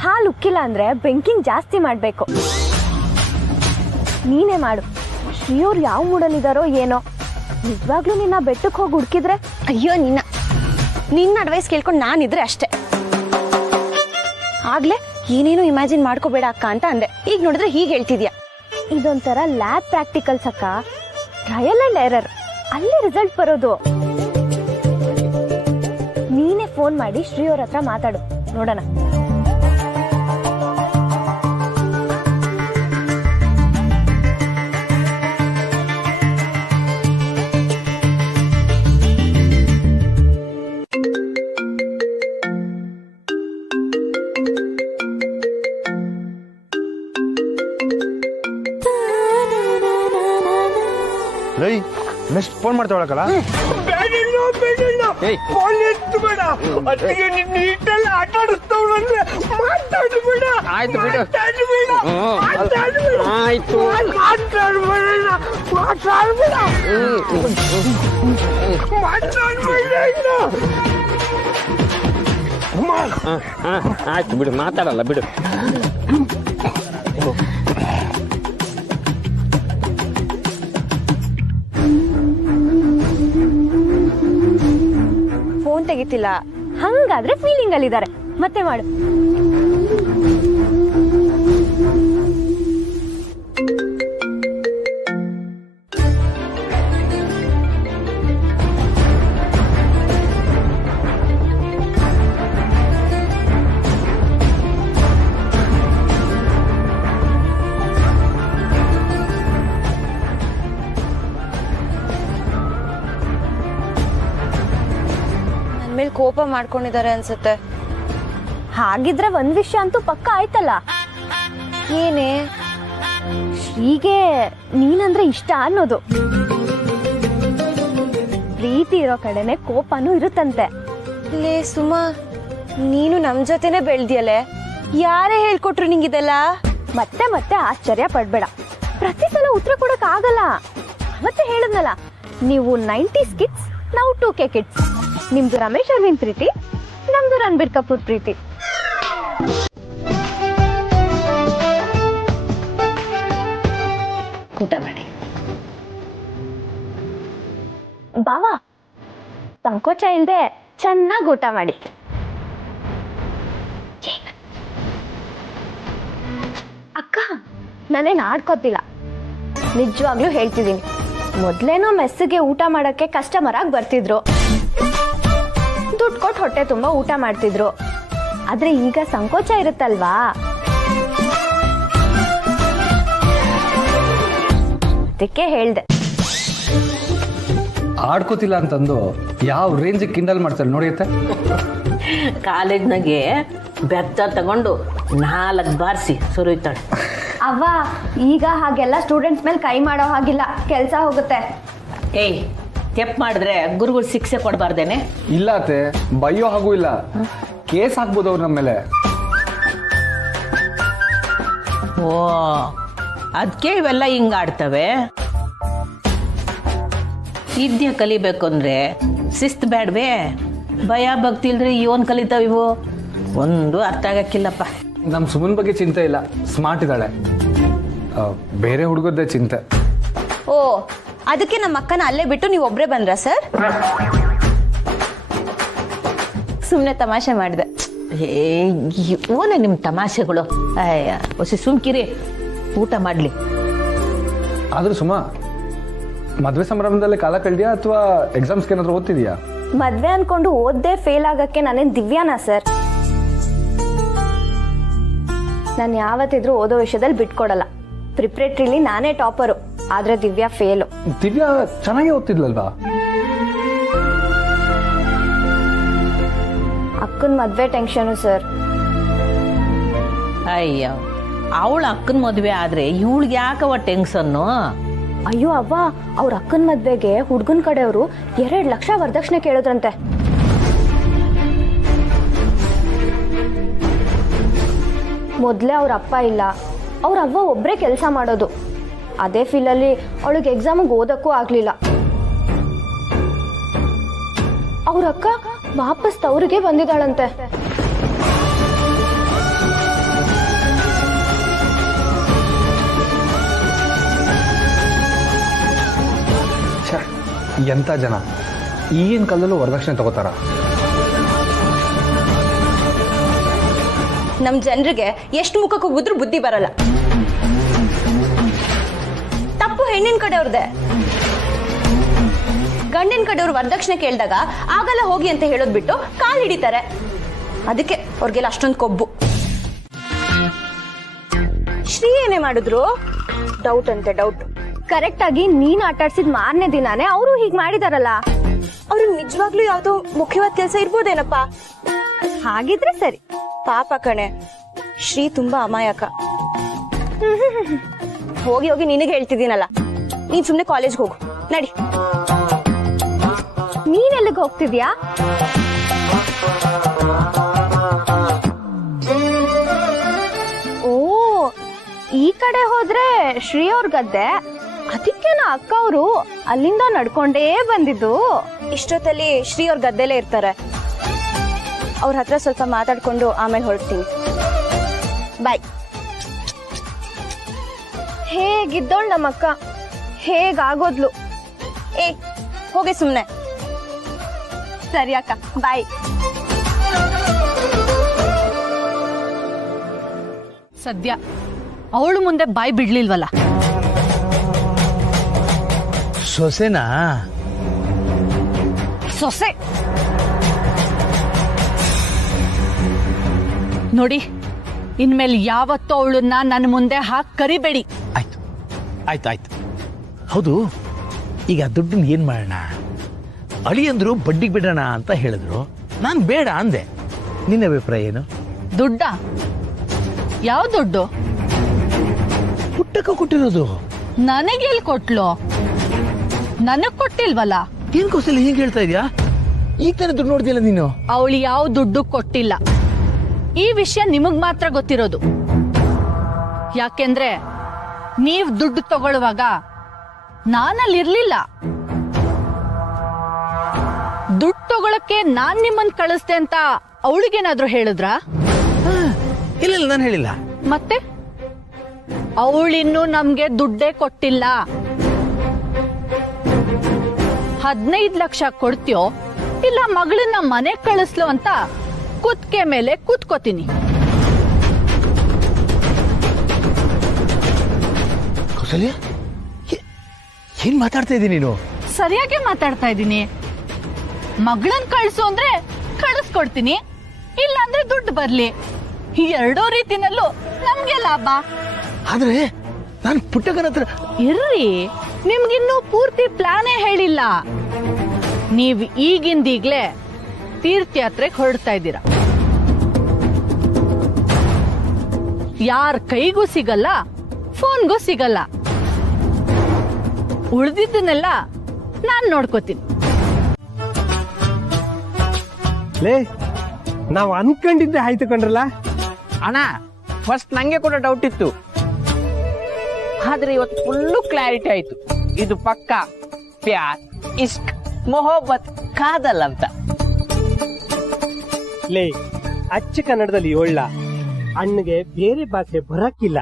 ಹಾಲು ಉಕ್ಕಿಲ್ಲ ಅಂದ್ರೆ ಬೆಂಕಿಂಗ್ ಜಾಸ್ತಿ ಮಾಡ್ಬೇಕು. ನೀನೇ ಮಾಡು. ಶ್ರೀಯವ್ರು ಯಾವ ಮೂಡಲ್ಲಿದಾರೋ ಏನೋ. ನಿಜವಾಗ್ಲೂ ನಿನ್ನ ಬೆಟ್ಟಕ್ಕೆ ಹೋಗಿ ಹುಡುಕಿದ್ರೆ, ಅಯ್ಯೋ ನಿನ್ನ ಅಡ್ವೈಸ್ ಕೇಳ್ಕೊಂಡು ನಾನಿದ್ರೆ ಅಷ್ಟೇ. ಆಗ್ಲೇ ಏನೇನು ಇಮ್ಯಾಜಿನ್ ಮಾಡ್ಕೋಬೇಡ ಅಕ್ಕ ಅಂತ ಅಂದೆ. ಈಗ ನೋಡಿದ್ರೆ ಹೀಗೆ ಹೇಳ್ತಿದ್ಯಾ. ಇದೊಂಥರ ಲ್ಯಾಬ್ ಪ್ರಾಕ್ಟಿಕಲ್ಸ್ ಅಕ್ಕ, ಟ್ರಯಲ್ ಅಂಡ್ ಎರರ್, ಅಲ್ಲಿ ರಿಸಲ್ಟ್ ಬರೋದು. ನೀನೇ ಫೋನ್ ಮಾಡಿ ಶ್ರೀ ಅವ್ರ ಹತ್ರ ಮಾತಾಡು ನೋಡೋಣ. Next phone ಮಾಡ್ತಾವಳಕಲ್ಲ. ಫೋನ್ ಎತ್ತು ಬೇಡ, ಅದಕ್ಕೆ ನೀಟಲ್ಲಿ ಆಟ ಆಡಿಸ್ತಾವಳಂದ್ರೆ ಮಾತಾಡ್ಬೇಡ. ಆಯ್ತು ಬಿಡು. ಆಯ್ತು, ಆಯ್ತು ಬಿಡು, ಮಾತಾಡಲ್ಲ ಬಿಡು. ಫೋನ್ ತೆಗಿತಿಲ್ಲ, ಹಂಗಾದ್ರೆ ಫೀಲಿಂಗ್ ಅಲ್ಲಿದ್ದಾರೆ. ಮತ್ತೆ ಮಾಡು. ಮೇಲೆ ಕೋಪ ಮಾಡ್ಕೊಂಡಿದ್ದಾರೆ ಅನ್ಸುತ್ತೆ. ಹಾಗಿದ್ರೆ ಒಂದ್ ವಿಷಯ ಅಂತೂ ಪಕ್ಕ ಆಯ್ತಲ್ಲ. ಏನೇ? ಶ್ರೀಗೆ ನೀನಂದ್ರೆ ಇಷ್ಟ ಅನ್ನೋದು. ಪ್ರೀತಿ ಇರೋ ಕಡೆನೆ ಕೋಪನೂ ಇರುತ್ತಂತೆ. ಲೇ ಸುಮಾ, ನೀನು ನಮ್ ಜೊತೆನೆ ಬೆಳ್ದಿಯಲೆ, ಯಾರೇ ಹೇಳ್ಕೊಟ್ರು ನಿಂಗಿದೆಲ್ಲ? ಮತ್ತೆ ಮತ್ತೆ ಆಶ್ಚರ್ಯ ಪಡ್ಬೇಡ. ಪ್ರತಿ ಸಲ ಉತ್ತರ ಕೊಡಕ್ ಆಗಲ್ಲ. ಮತ್ತೆ ಹೇಳಿದ್ನಲ್ಲ, ನೀವು 90s ಕಿಡ್ಸ್, ನಾವು 2K ಕಿಡ್ಸ್. ನಿಮ್ದು ರಮೇಶ್ ಅರವಿಂದ್ ಪ್ರೀತಿ, ನಮ್ದು ರಣಬೀರ್ ಕಪೂರ್ ಪ್ರೀತಿ. ಊಟ ಮಾಡಿ. ಬಾವಾ, ಸಂಕೋಚ ಇಲ್ದೆ ಚೆನ್ನಾಗಿ ಊಟ ಮಾಡಿ. ಅಕ್ಕ, ನಾನೇನ್ ಆಡ್ಕೋತಿಲ್ಲ, ನಿಜವಾಗ್ಲೂ ಹೇಳ್ತಿದ್ದೀನಿ. ಮೊದ್ಲೇನೋ ಮೆಸ್ಸಿಗೆ ಊಟ ಮಾಡಕ್ಕೆ ಕಸ್ಟಮರ್ ಆಗಿ ಬರ್ತಿದ್ರು, ದುಡ್ಡು ಕೊಟ್ಟು ಹೊಟ್ಟೆ ತುಂಬಾ ಊಟ ಮಾಡ್ತಿದ್ರು. ಆದ್ರೆ ಈಗ ಸಂಕೋಚ ಇರುತ್ತಲ್ವಾ, ಅದಕ್ಕೆ ಹೇಳ್ದೆ. ಆಡ್ಕೋತಿಲ್ಲ ಅಂತಂದು ಯಾವ ರೇಂಜ್ ಕಿಂಡಲ್ ಮಾಡ್ತಾರೆ ನೋಡಿಯತ್ತೆ. ಕಾಲೇಜ್ನಾಗೆ ಬೆತ್ತ ತಗೊಂಡು 4 ಬಾರಿಸಿ ಸುರಿತಾಳೆ. ಅವ್ವ, ಈಗ ಹಾಗೆಲ್ಲ ಸ್ಟೂಡೆಂಟ್ಸ್ ಮೇಲೆ ಕೈ ಮಾಡೋ ಹಾಗಿಲ್ಲ, ಕೆಲಸ ಹೋಗುತ್ತೆ. ಏಯ್, ತೆಪ್ ಮಾಡಿದ್ರೆ ಗುರುಗಳು ಶಿಕ್ಷೆ ಕೊಡಬಾರ್ದೇನೆ? ಇಲ್ಲ ಅತ್ತೆ, ಬೈಯೋ ಹಾಗೂ ಇಲ್ಲ, ಕೇಸ್ ಹಾಕ್ಬೋದು ಅವ್ರು ನಮ್ಮ ಮೇಲೆ. ಓ, ಅದಕ್ಕೆ ಇವೆಲ್ಲ ಹಿಂಗಾಡ್ತವೆ. ವಿದ್ಯೆ ಕಲಿಬೇಕು ಅಂದ್ರೆ ಶಿಸ್ತು ಬೇಡವೇ? ಭಯ ಭಕ್ತಿ ಇಲ್ದ್ರೆ ಇವನ್ ಕಲಿತಾವ ಇವು? ಒಂದು ಅರ್ಥ ಆಗಕ್ಕಿಲ್ಲಪ್ಪ. ನಮ್ಮ ಸುಮನ್ ಬಗ್ಗೆ ಚಿಂತೆ ಇಲ್ಲ, ಸ್ಮಾರ್ಟ್ ಇದ್ದಾಳೆ. ಬೇರೆ ಹುಡುಗದ್ದೇ ಚಿಂತೆ. ಓ, ಅದಕ್ಕೆ ನಮ್ಮ ಅಕ್ಕನ ಅಲ್ಲೇ ಬಿಟ್ಟು ನೀವು ಒಬ್ರೇ ಬಂದ್ರ ಸರ್? ಸುಮ್ನೆ ತಮಾಷೆ ಮಾಡಿದೆ. ಓನೆ ನಿಮ್ ತಮಾಷೆಗಳು. ಅಯ್ಯ, ಹೊಸಿ ಸುಮ್ಕಿರಿ, ಊಟ ಮಾಡ್ಲಿ. ಆದ್ರೂ ಸುಮಾ, ಮದ್ವೆ ಸಂಭ್ರಮದಲ್ಲಿ ಕಾಲ ಕಳ್ದ್ಯಾ ಅಥವಾ ಎಕ್ಸಾಮ್ಸ್ಗೆ ಏನಾದ್ರು ಓದ್ತಿದ್ಯಾ? ಮದ್ವೆ ಅನ್ಕೊಂಡು ಓದ್ದೇ ಫೇಲ್ ಆಗಕ್ಕೆ ನಾನೇನ್ ದಿವ್ಯಾನಾ ಸರ್? ನಾನು ಯಾವತ್ತಿದ್ರೂ ಓದೋ ವಿಷಯದಲ್ಲಿ ಬಿಟ್ಕೊಡಲ್ಲ. ಪ್ರಿಪ್ರೇಟ್ರಿಲಿ ನಾನೇ ಟಾಪರು, ಆದ್ರೆ ದಿವ್ಯಾ ಫೇಲು. ದಿವ್ಯಾ ಚೆನ್ನಾಗಿ ಓದ್ತಿದ್ಲಲ್ವಾ? ಅಕ್ಕನ್ ಮದ್ವೆ ಟೆನ್ಷನು ಸರ್. ಅಯ್ಯ, ಅವಳ ಅಕ್ಕನ ಮದ್ವೆ ಆದ್ರೆ ಇವಳಿಗೆ ಯಾಕವ ಟೆನ್ಷನ್ನು? ಅಯ್ಯೋ ಅವ್ವ, ಅವ್ರ ಅಕ್ಕನ ಮದ್ವೆಗೆ ಹುಡ್ಗನ್ ಕಡೆಯವರು 2 ಲಕ್ಷ ವರದಕ್ಷಿಣೆ ಕೇಳಿದ್ರಂತೆ. ಮೊದ್ಲೇ ಅವ್ರ ಅಪ್ಪ ಇಲ್ಲ, ಅವ್ರ ಅವ್ವ ಒಬ್ರೇ ಕೆಲಸ ಮಾಡೋದು. ಅದೇ ಫೀಲಲ್ಲಿ ಅವಳಿಗೆ ಎಕ್ಸಾಮಿಗೆ ಓದಕ್ಕೂ ಆಗ್ಲಿಲ್ಲ. ಅವ್ರ ಅಕ್ಕ ವಾಪಸ್ ತವ್ರಿಗೆ ಬಂದಿದ್ದಾಳಂತೆ. ಎಂತ ಜನ ಈಗಿನ ಕಾಲದಲ್ಲೂ ವರದಕ್ಷಿಣೆ ತಗೋತಾರ? ನಮ್ ಜನರಿಗೆ ಎಷ್ಟು ಮುಖಕ್ಕೆ ಉಗಿದ್ರು ಬುದ್ಧಿ ಬರಲ್ಲ. ತಪ್ಪು ಹೆಣ್ಣಿನ ಕಡೆಯವ್ರದೆ. ಗಂಡಿನ ಕಡೆಯವ್ರು ವರದಕ್ಷಿಣೆ ಕೇಳಿದಾಗ ಆಗಲ್ಲ ಹೋಗಿ ಅಂತ ಹೇಳೋದ್ ಬಿಟ್ಟು ಕಾಲ್ ಹಿಡಿತಾರೆ. ಅದಕ್ಕೆ ಅವ್ರಿಗೆಲ್ಲ ಅಷ್ಟೊಂದು ಕೊಬ್ಬು. ಶ್ರೀ ಏನೇ ಮಾಡಿದ್ರು? ಡೌಟ್ ಅಂತೆ, ಡೌಟ್. ಕರೆಕ್ಟ್ ಆಗಿ ನೀನ್ ಆಟಾಡ್ಸಿದ್ ಮಾರನೇ ದಿನಾನೇ ಅವರು ಹೀಗ್ ಮಾಡಿದಾರಲ್ಲ. ಅವ್ರಿಗೆ ನಿಜವಾಗ್ಲೂ ಯಾವ್ದೋ ಮುಖ್ಯವಾದ ಕೆಲಸ ಇರ್ಬೋದೇನಪ್ಪ? ಹಾಗಿದ್ರೆ ಸರಿ. ಪಾಪ ಕಣೆ, ಶ್ರೀ ತುಂಬಾ ಅಮಾಯಕ. ಹೋಗಿ ಹೋಗಿ ನಿನಗೆ ಹೇಳ್ತಿದ್ದೀನಲ್ಲ, ನೀನ್ ಸುಮ್ನೆ ಕಾಲೇಜ್ಗೆ ಹೋಗು. ನಡಿ. ನೀನ್ ಎಲ್ಲಿಗೆ ಹೋಗ್ತಿದ್ಯಾ? ಓ, ಈ ಕಡೆ ಹೋದ್ರೆ ಶ್ರೀ ಅವ್ರ ಗದ್ದೆ, ಅದಕ್ಕೆ ನಾ ಅಕ್ಕ ಅವರು ಅಲ್ಲಿಂದ ನಡ್ಕೊಂಡೇ ಬಂದಿದ್ದು. ಇಷ್ಟೊತ್ತಲ್ಲಿ ಶ್ರೀ ಅವ್ರ ಗದ್ದೆಲೇ ಇರ್ತಾರೆ. ಅವ್ರ ಹತ್ರ ಸ್ವಲ್ಪ ಮಾತಾಡ್ಕೊಂಡು ಆಮೇಲೆ ಹೊರಡ್ತೀನಿ. ಬಾಯ್. ಹೇಗಿದ್ದೋಳ್ ನಮ್ಮಕ್ಕ, ಹೇಗಾಗೋದ್ಲು. ಏ, ಹೋಗಿ ಸುಮ್ನೆ. ಸರಿ ಅಕ್ಕ, ಬಾಯ್. ಸದ್ಯ ಅವಳು ಮುಂದೆ ಬಾಯಿ ಬಿಡ್ಲಿಲ್ವಲ್ಲ. ಸೊಸೆನಾ? ಸೊಸೆ ನೋಡಿ, ಇನ್ಮೇಲೆ ಯಾವತ್ತೂ ಅವಳನ್ನ ನನ್ನ ಮುಂದೆ ಹಾಕಿ ಕರಿಬೇಡಿ. ಆಯ್ತು ಆಯ್ತು ಆಯ್ತು. ಹೌದು, ಈಗ ದುಡ್ಡನ್ನ ಏನ್ ಮಾಡೋಣ? ಅಳಿಯಂದ್ರು ಬಡ್ಡಿಗೆ ಬಿಡೋಣ ಅಂತ ಹೇಳಿದ್ರು, ನಾನು ಬೇಡ ಅಂದೆ. ನಿನ್ನ ಅಭಿಪ್ರಾಯ ಏನು? ದುಡ್ಡ? ಯಾವ ದುಡ್ಡು? ಪುಟ್ಟಕ್ಕ ಕೊಟ್ಟಿರೋದು. ನನಗೆಲ್ ಕೊಟ್ಲು? ನನಗ್ ಕೊಟ್ಟಿಲ್ವಲ್ಲ. ಏನ್ ಕೌಸಲ್ಯ ಹೀಗೆ ಹೇಳ್ತಾ ಇದ್ಯಾ? ಈಗ ತಾನೇ ದುಡ್ಡು ನೋಡ್ದಿಲ್ಲ ನೀನು. ಅವಳು ಯಾವ ದುಡ್ಡು ಕೊಟ್ಟಿಲ್ಲ. ಈ ವಿಷಯ ನಿಮಗ್ ಮಾತ್ರ ಗೊತ್ತಿರೋದು. ಯಾಕೆಂದ್ರೆ ನೀವ್ ದುಡ್ಡು ತಗೊಳ್ಳುವಾಗ ನಾನಲ್ಲಿ ಇರ್ಲಿಲ್ಲ. ದುಡ್ಡು ತಗೊಳಕ್ಕೆ ನಾನ್ ನಿಮ್ಮನ್ ಕಳಿಸ್ದೆ ಅಂತ ಅವಳಿಗೇನಾದ್ರೂ ಹೇಳಿದ್ರಾ? ಇಲ್ಲ, ನಾನು ಹೇಳಿಲ್ಲ. ಮತ್ತೆ ಅವಳಿನ್ನೂ ನಮ್ಗೆ ದುಡ್ಡೇ ಕೊಟ್ಟಿಲ್ಲ. 15 ಲಕ್ಷ ಕೊಡ್ತೀಯೋ ಇಲ್ಲ ಮಗಳನ್ನ ಮನೆ ಕಳಿಸ್ಲು ಅಂತ ಕುತ್ಕೆ ಮೇಲೆ ಕೂತ್ಕೋತೀನಿ. ಕೌಸಲ್ಯ, ಏನ್ ಮಾತಾಡ್ತಾ ಇದ್ದೀನಿ ನೀನು? ಸರಿಯಾಗಿ ಮಾತಾಡ್ತಾ ಇದ್ದೀನಿ. ಮಗಳನ್ ಕಳ್ಸು ಅಂದ್ರೆ ಕಳಿಸ್ಕೊಡ್ತೀನಿ, ಇಲ್ಲ ಅಂದ್ರೆ ದುಡ್ಡು ಬರ್ಲಿ. ಈ ಎರಡೂ ರೀತಿನಲ್ಲೂ ನಮ್ಗೆ ಲಾಭ. ಆದ್ರೆ ನಾನು ಪುಟ್ಟಕ್ಕನ ಹತ್ರ ಇರ್ರಿ, ನಿಮ್ಗಿನ್ನೂ ಪೂರ್ತಿ ಪ್ಲಾನೇ ಹೇಳಿಲ್ಲ. ನೀವ್ ಈಗಿಂದೀಗ್ಲೇ ತೀರ್ಥಯಾತ್ರೆಗೆ ಹೊರಡ್ತಾ ಇದ್ದೀರಾ. ಯಾರ ಕೈಗೂ ಸಿಗಲ್ಲ, ಫೋನ್ಗೂ ಸಿಗಲ್ಲ. ಉಳಿದಿದ್ದನ್ನೆಲ್ಲ ನಾನ್ ನೋಡ್ಕೋತೀನಿ. ಲೇ, ನಾವು ಅನ್ಕೊಂಡಿದ್ದೆ ಆಯ್ತು ಕಣ್ರಲ್ಲ. ಅಣ್ಣ, ಫಸ್ಟ್ ನಂಗೆ ಕೂಡ ಡೌಟ್ ಇತ್ತು, ಆದ್ರೆ ಇವತ್ತು ಫುಲ್ಲು ಕ್ಲಾರಿಟಿ ಆಯ್ತು. ಇದು ಪಕ್ಕ ಪ್ಯಾರ್, ಇಷ್ಕ್, ಮೊಹಬ್ಬತ್, ಕಾದಲ್ ಅಂತ. ಲೇ, ಅಚ್ಚ ಕನ್ನಡದಲ್ಲಿ ಒಳ್ಳ ಅಣ್ಣಗೆ ಬೇರೆ ಭಾಷೆ ಬರಕ್ಕಿಲ್ಲ.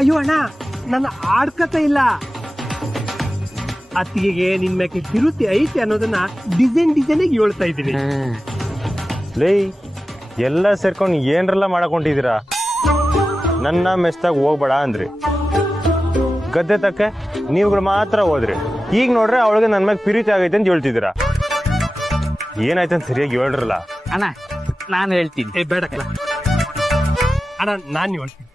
ಅಯ್ಯೋ ಅಣ್ಣ, ನನ್ನ ಆಡ್ಕತ ಇಲ್ಲ. ಅತ್ತಿಗೆಗೆ ನಿನ್ ಮೇಲೆ ತಿರುತಿ ಐತಿ ಅನ್ನೋದನ್ನ ಡಿಸೈನ್ ಹೇಳ್ತಾ ಇದ್ದೀನಿ. ಲೇ, ಎಲ್ಲ ಸೇರ್ಕೊಂಡು ಏನ್ರೆಲ್ಲ ಮಾಡಕೊಂಡಿದ್ದೀರಾ? ನನ್ನ ಮೆಸ್ತಾಗ ಹೋಗ್ಬೇಡ ಅಂದ್ರಿ, ಗದ್ದೆ ತಕ್ಕೆ ನೀವುಗಳು ಮಾತ್ರ ಹೋದ್ರಿ. ಈಗ ನೋಡ್ರೆ ಅವಳಿಗೆ ನನ್ನ ಮ್ಯಾಗ ಪ್ರೀತಿ ಆಗೈತೆ ಅಂತ ಹೇಳ್ತಿದ್ದೀರಾ. ಏನಾಯ್ತು ಅಂತ ಸರಿಯಾಗಿ ಹೇಳ್ರಲ್ಲ. ಅಣ್ಣ, ನಾನು ಹೇಳ್ತೀನಿ. ಬೇಡಕ್ಕ ಅಣ್ಣ, ನಾನು ಹೇಳ್ತೀನಿ.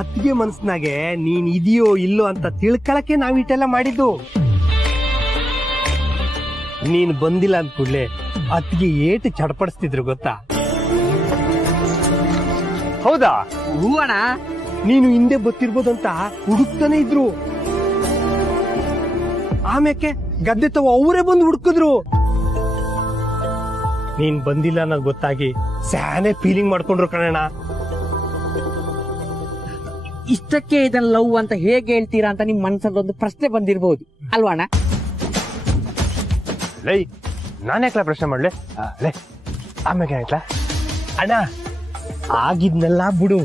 ಅತ್ತಿಗೆ ಮನ್ಸ್ನಾಗೆ ನೀನ್ ಇದೆಯೋ ಇಲ್ಲೋ ಅಂತ ತಿಳ್ಕೊಳಕ್ಕೆ ನಾವ್ ಇಟ್ಟೆಲ್ಲ ಮಾಡಿದ್ದು. ನೀನ್ ಬಂದಿಲ್ಲ ಅಂದ ಕೂಡ್ಲೆ ಅತ್ತಿಗೆ ಏಟು ಚಡಪಡಿಸ್ತಿದ್ರು ಗೊತ್ತಾ? ಹೌದಾ? ಹೂ ಅಣ್ಣ, ನೀನು ಹಿಂದೆ ಗೊತ್ತಿರ್ಬೋದಂತ ಹುಡುಕ್ತಾನೆ ಇದ್ರು. ಆಮೇಲೆ ಗದ್ದೆ ತವ ಅವರೇ ಬಂದು ಹುಡುಕಿದ್ರು. ನೀನ್ ಬಂದಿಲ್ಲ ಅನ್ನೋದು ಗೊತ್ತಾಗಿ ಸ್ಯಾನೆ ಫೀಲಿಂಗ್ ಮಾಡ್ಕೊಂಡ್ರು ಕಣಣ್ಣ. ಇಷ್ಟಕ್ಕೆ ಇದನ್ನ ಲವ್ ಅಂತ ಹೇಗೆ ಹೇಳ್ತೀರಾ ಅಂತ ನಿಮ್ ಮನ್ಸಲ್ಲಿ ಒಂದು ಪ್ರಶ್ನೆ ಬಂದಿರ್ಬೋದು ಅಲ್ವಾ ಅಣ್ಣ? ಲೈ, ನಾನ್ಯಾಕ್ಲ ಪ್ರಶ್ನೆ ಮಾಡ್ಲೆ? ಲೇ, ಆಮೇಲೆ ಆಯ್ತಾ ಅಣ್ಣ, ಆಗಿದ್ನೆಲ್ಲ ಬಿಡು.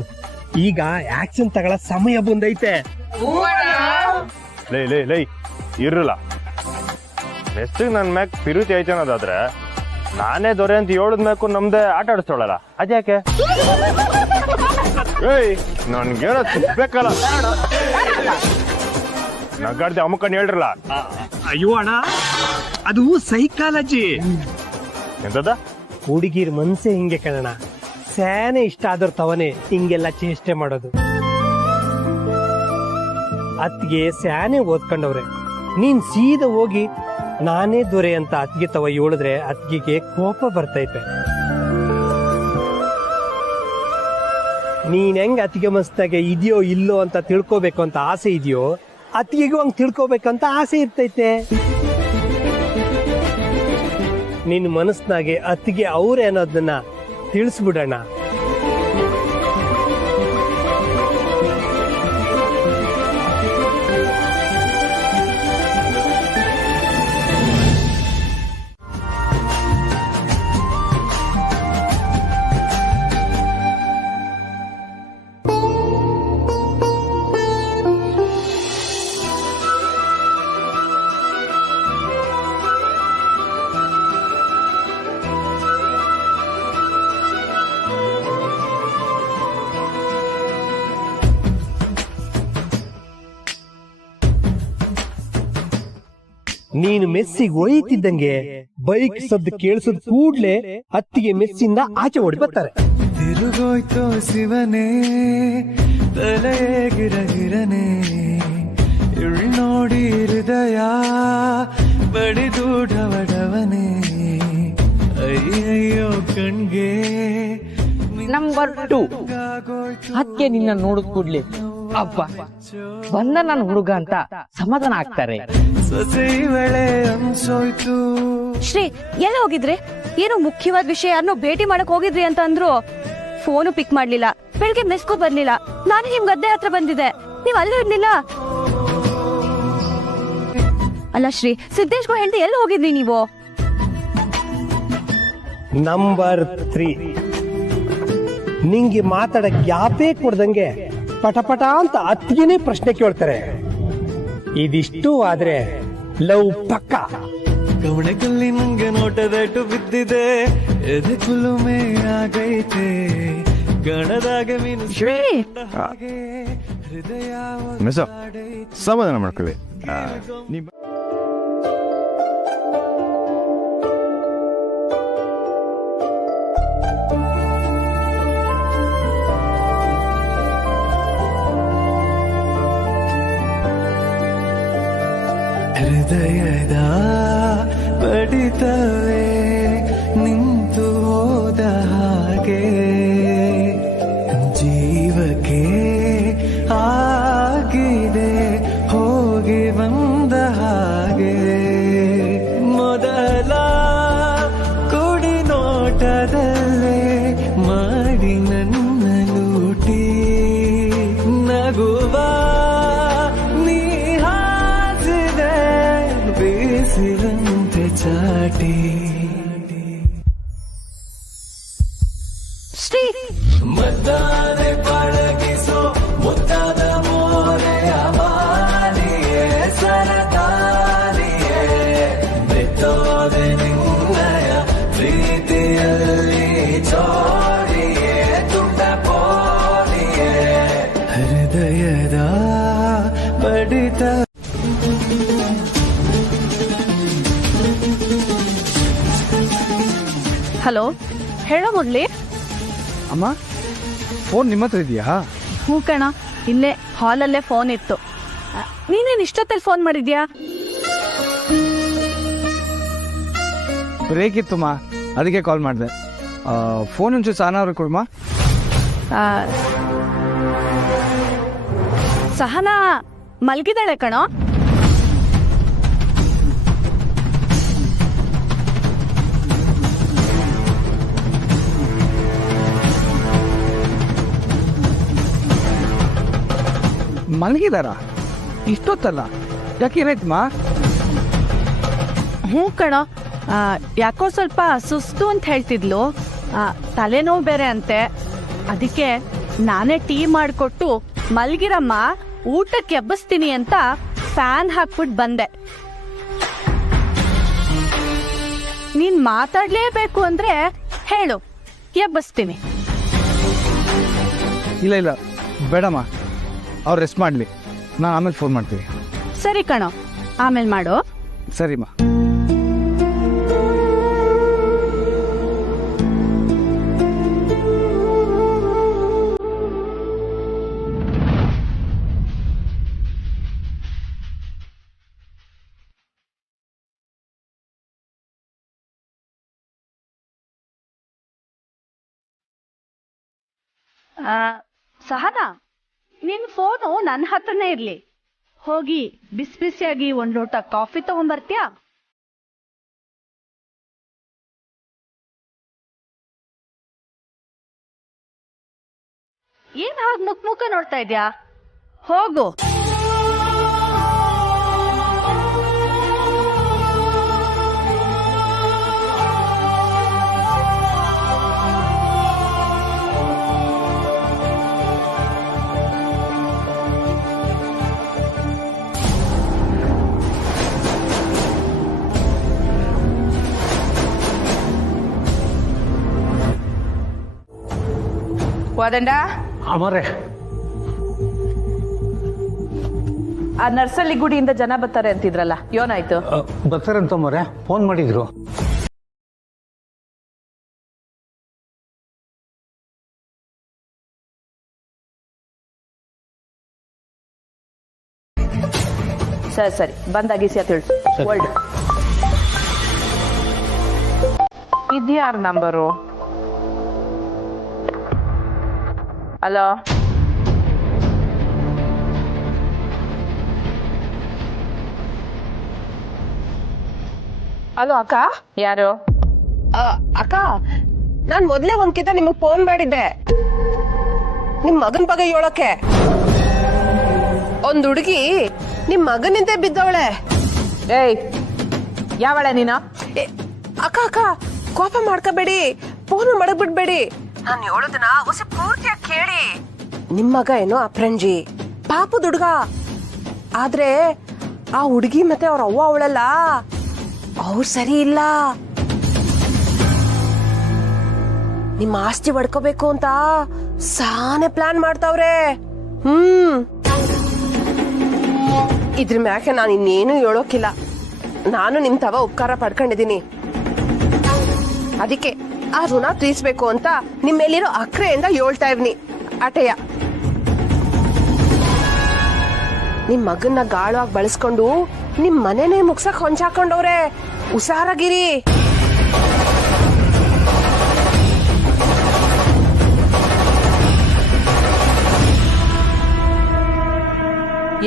ಈಗ ಆಕ್ಷನ್ ತಗೊಳ ಸಮಯ ಬಂದೈತೆ. ಲೈ ಲೈ ಲೈ ಇರಲ್ಲ. ನೆಕ್ಸ್ಟ್ ನನ್ ಮ್ಯಾಕ್ ಪಿರುತಿ ಐತೆ ಅನ್ನೋದಾದ್ರೆ ನಾನೇ ದೊರೆ ಅಂತ ಹೇಳಿದ್ಮ್ಯಾಕು ನಮ್ದೆ ಆಟ ಆಡಿಸ್ತೋಳಲ್ಲ, ಅದ್ಯಾಕೆ? ಏಯ್, ನನ್ಗೇನೋ ಸಿಗ್ಬೇಕಲ್ಲ. ನಗಾಡ್ದೆ ಅಮ್ಮಕ್ಕನ್ ಹೇಳ್ರಲ್ಲ. ಅಯ್ಯೋ ಅಣ್ಣ, ಅದು ಸೈಕಾಲಜಿ. ಎಂತದ? ಹುಡುಗಿರ್ ಮನ್ಸೆ ಹಿಂಗೆ ಕಣಣ. ಸ್ಯಾನೆ ಇಷ್ಟ ಆದ್ರ ತವನೇ ಹಿಂಗೆಲ್ಲ ಚೇಷ್ಟೆ ಮಾಡೋದು. ಅತ್ತಿಗೆ ಸ್ಯಾನೆ ಓದ್ಕೊಂಡವ್ರೆ. ನೀನ್ ಸೀದಾ ಹೋಗಿ ನಾನೇ ದೊರೆ ಅಂತ ಅತ್ತಿಗೆ ತವ ಹೇಳಿದ್ರೆ ಅತ್ತಿಗೆಗೆ ಕೋಪ ಬರ್ತೈತೆ. ನೀನ್ ಹೆಂಗ್ ಅತ್ತಿಗೆ ಮನ್ಸ್ನಾಗೆ ಇದೆಯೋ ಇಲ್ಲೋ ಅಂತ ತಿಳ್ಕೋಬೇಕು ಅಂತ ಆಸೆ ಇದೆಯೋ, ಅತ್ತಿಗೆಗೂ ಹಂಗ್ ತಿಳ್ಕೋಬೇಕಂತ ಆಸೆ ಇರ್ತೈತೆ. ನಿನ್ ಮನಸ್ನಾಗೆ ಅತ್ತಿಗೆ ಅವ್ರೆ ಅನ್ನೋದನ್ನ ತಿಳಿಸ್ಬಿಡೋಣ. ನೀನು ಮೆಸ್ಸಿಗೆ ಒಯ್ತಿದ್ದಂಗೆ ಬೈಕ್ ಸದ್ದು ಕೇಳಿಸದ್ ಕೂಡ್ಲೆ ಅತ್ತಿಗೆ ಮೆಸ್ಸಿಂದ ಆಚೆ ಓಡಿ ಬರ್ತಾರೆ. ತಿರುಗೋಯ್ತೋ ಶಿವನೇ ತಲೆಗಿರಗಿರನೆ ನೋಡಿ ಹೃದಯ ಬಡಿದು ಡವಡವನೆ ಅಯ್ಯಯ್ಯೋ ಕಣ್ಗೆ ನಂಬರ್ 2 ಅದಕ್ಕೆ ನಿನ್ನ ನೋಡಿದ್ ಕೂಡ್ಲೆ ಅಪ್ಪ ಬಂದ ನನ್ನ ಹುಡುಗ ಅಂತ ಸಮಾಧಾನ ಆಗ್ತಾರೆ. ಶ್ರೀ ಎಲ್ಲ ಹೋಗಿದ್ರಿ? ಏನೋ ಮುಖ್ಯವಾದ ವಿಷಯ ಯಾರನ್ನೋ ಭೇಟಿ ಮಾಡಕ್ ಹೋಗಿದ್ರಿ ಅಂತ ಅಂದ್ರು. ಫೋನು ಪಿಕ್ ಮಾಡ್ಲಿಲ್ಲ, ಬೆಳಗ್ಗೆ ಮೆಸ್ಗೂ ಬರ್ಲಿಲ್ಲ. ನಾನು ನಿಮ್ ಗದ್ದೆ ಹತ್ರ ಬಂದಿದ್ದೆ, ನೀವ್ ಅಲ್ಲೂ ಇರ್ಲಿಲ್ಲ. ಅಲ್ಲ ಶ್ರೀ, ಸಿದ್ದೇಶ್ಗೂ ಹೇಳ್ದೆ ಎಲ್ಲಿ ಹೋಗಿದ್ರಿ ನೀವು? ನಂಬರ್ 3 ನಿಂಗೆ ಮಾತಾಡಕ್ ಗ್ಯಾಪೇ ಕೊಡ್ದಂಗೆ ಪಟಪಟ ಅಂತ ಅತ್ತಿಗೆನೇ ಪ್ರಶ್ನೆ ಕೇಳ್ತಾರೆ. ಇದಿಷ್ಟು ಆದ್ರೆ ಲವ್ ಪಕ್ಕ. ಕವಣೆಗಲ್ಲಿ ನಂಗೆ ನೋಟದಟ್ಟು ಬಿದ್ದಿದೆ, ಎದೆ ಕುಲುಮೆ ಆಗೈತೆ ಗಣದಾಗ ಮೀನು ಹೃದಯ ಸಮಾಧಾನ ಮಾಡ್ಕೊಳ್ಳಿ. ಹೃದಯದ ಬಡಿತವೇ ನಿಂತು ಹೋದ ಹಾಗೆ ಜೀವಕ್ಕೆ ಆಗಿದೆ ಹೋಗಿ ಬಂದ ಹಾಗೆ ಮೊದಲ ಕುಡಿ ನೋಟದಲ್ಲೇ ಮಾಡಿ ನನ್ನ ಲೂಟಿ ನಗುವ ಬೀಸಿದಂತೆ ಚಾಟಿ ಶ್ರೀ ಮದ್ದಾನೆ ಪಳಗಿಸೋ ಮುದ್ದಾದ ಮೋರೆಯ ಮಾರಿಯೇ ಸರದಾರಿಯೇ ಬೆತ್ತೋದೆ ನಿನ್ನಯ ಪ್ರೀತಿಯಲ್ಲಿ ಚೋರಿಯೇ ತುಂಡ ಪೋರಿಯೇ ಹೃದಯದ ಬಡಿತ. ಹಲೋ, ಹೇಳೋ ಮುರಳಿ. ಅಮ್ಮ, ಫೋನ್ ನಿಮ್ಮ ಹತ್ರ ಇದೆಯಾ? ಹ್ಞೂ ಕಣ, ಇಲ್ಲೇ ಹಾಲಲ್ಲೇ ಫೋನ್ ಇತ್ತು. ನೀನೇನು ಇಷ್ಟೊತ್ತಲ್ಲಿ ಫೋನ್ ಮಾಡಿದ್ಯಾ? ಬ್ರೇಕ್ ಇತ್ತುಮ್ಮ, ಅದಕ್ಕೆ ಕಾಲ್ ಮಾಡಿದೆ. ಫೋನ್ ಒಂಚೂರು ಸಹನಾ ಅವ್ರಿಗೆ ಕೊಡಮ್ಮ. ಸಹನಾ ಮಲ್ಗಿದಾಳೆ ಕಣೋ. ಮಲಗಿದಾರ ಇಷ್ಟೊತ್ತಲ್ಲ? ಯಾಕೆ ಏನಾಯ್ತಮ್ಮ? ಹ್ಞೂ ಕಣೋ, ಯಾಕೋ ಸ್ವಲ್ಪ ಸುಸ್ತು ಅಂತ ಹೇಳ್ತಿದ್ಲು. ತಲೆನೋವು ಬೇರೆ ಅಂತೆ. ಅದಕ್ಕೆ ನಾನೇ ಟೀ ಮಾಡಿಕೊಟ್ಟು ಮಲ್ಗಿರಮ್ಮ, ಊಟಕ್ಕೆ ಎಬ್ಬಿಸ್ತೀನಿ ಅಂತ ಫ್ಯಾನ್ ಹಾಕ್ಬಿಟ್ಟು ಬಂದೆ. ನೀನ್ ಮಾತಾಡ್ಲೇಬೇಕು ಅಂದ್ರೆ ಹೇಳು, ಎಬ್ಬಿಸ್ತೀನಿ. ಇಲ್ಲ ಇಲ್ಲ ಬೇಡಮ್ಮ, ಅವ್ರು ರೆಸ್ಟ್ ಮಾಡಲಿ, ನಾನು ಆಮೇಲೆ ಫೋನ್ ಮಾಡ್ತೀವಿ. ಸರಿ ಕಣೋ, ಆಮೇಲೆ ಮಾಡು. ಸರಿಮ್ಮ. ಸಹನಾ, ನಿನ್ ಫೋನು ನನ್ನ ಹತ್ರನೇ ಇರ್ಲಿ. ಹೋಗಿ ಬಿಸಿ ಬಿಸಿಯಾಗಿ ಒಂದ್ ಲೋಟ ಕಾಫಿ ತಗೊಂಡ್ಬರ್ತೀಯಾ? ಏನ್ ಹಾಗೆ ಮುಖ ನೋಡ್ತಾ ಇದ್ಯಾ? ಹೋಗು. ಕೋದಂಡ ಅಮರೇ, ಆ ನರ್ಸಳ್ಳಿ ಗುಡಿಯಿಂದ ಜನ ಬರ್ತಾರೆ ಅಂತಿದ್ರಲ್ಲ ಏನಾಯ್ತು? ಬರ್ತಾರಂತಮ್ಮವ್ರೆ ಫೋನ್ ಮಾಡಿದ್ರು. ಸರಿ ಸರಿ ಬಂದಾಗಿಸಿ ಅಂತ ತಿಳಿಸು. ವರ್ಲ್ಡ್ ಇದ್ಯಾರ ನಂಬರು? ಹಲೋ ಹಲೋ ಅಕ್ಕ. ಯಾರು? ಅಕ್ಕ ನಾನ್ ಮೊದ್ಲೇ ಒಂದ್ಕಿತ ನಿಮಗ್ ಫೋನ್ ಮಾಡಿದ್ದೆ ನಿಮ್ ಮಗನ್ ಬಗ್ಗೆ ಹೇಳೋಕೆ. ಒಂದ್ ಹುಡುಗಿ ನಿಮ್ ಮಗನಿಂದ ಬಿದ್ದವಳೆ. ಏಯ್ ಯಾವಳೆ ನೀನು? ಅಕ್ಕ ಅಕ್ಕ ಕೋಪ ಮಾಡ್ಕೋಬೇಡಿ, ಫೋನ್ ಮಾಡಕ್ ಬಿಡ್ಬೇಡಿ. ನಾನ್ ಹೇಳೋದನ್ನ ಹೊಸ ಪೂರ್ತಿಯಾಗಿ ಕೇಳಿ. ನಿಮ್ ಮಗ ಏನೋ ಅಪ್ರಂಜಿ ಪಾಪದ ಹುಡುಗ, ಆದ್ರೆ ಆ ಹುಡುಗಿ ಮತ್ತೆ ಅವ್ರ ಅವ್ವ ಅವಳಲ್ಲ ಅವ್ರು ಸರಿ ಇಲ್ಲ. ನಿಮ್ಮ ಆಸ್ತಿ ಹೊಡ್ಕೋಬೇಕು ಅಂತ ಸಾನೆ ಪ್ಲಾನ್ ಮಾಡ್ತಾವ್ರೆ. ಇದ್ರ ಮ್ಯಾಕೆ ನಾನು ಇನ್ನೇನು ಹೇಳೋಕಿಲ್ಲ. ನಾನು ನಿಮ್ ತವ ಉಪಕಾರ ಪಡ್ಕೊಂಡಿದೀನಿ. ಅದಕ್ಕೆ ಆ ಋಣ ತೀರ್ಸ್ಬೇಕು ಅಂತ ನಿಮ್ಮೇಲಿರೋ ಅಕ್ರೆಯಿಂದ ಹೇಳ್ತಾ ಇವ್ನಿ. ಅಟೆಯ ನಿಮ್ ಮಗನ್ನ ಗಾಳವಾಗಿ ಬಳಸ್ಕೊಂಡು ನಿಮ್ ಮನೆನೇ ಮುಗ್ಸಕ್ ಹೊಂಚಾಕೊಂಡವ್ರೆ. ಹುಷಾರಾಗಿರಿ.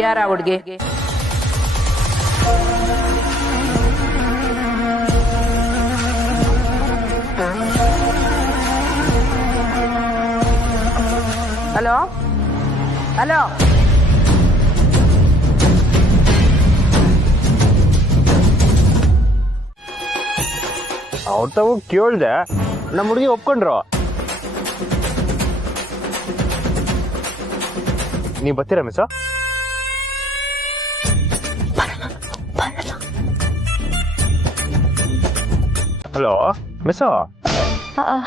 ಯಾರ ಹುಡ್ಗಿ? ಹಲೋ ಹಲೋ ಅವ್ರ ತಾವು ಕೇಳ್ದೆ, ನಮ್ಮ ಹುಡುಗಿ ಒಪ್ಕೊಂಡ್ರು. ನೀವು ಬರ್ತೀರಾ ಮಿಸ್? Hello miss.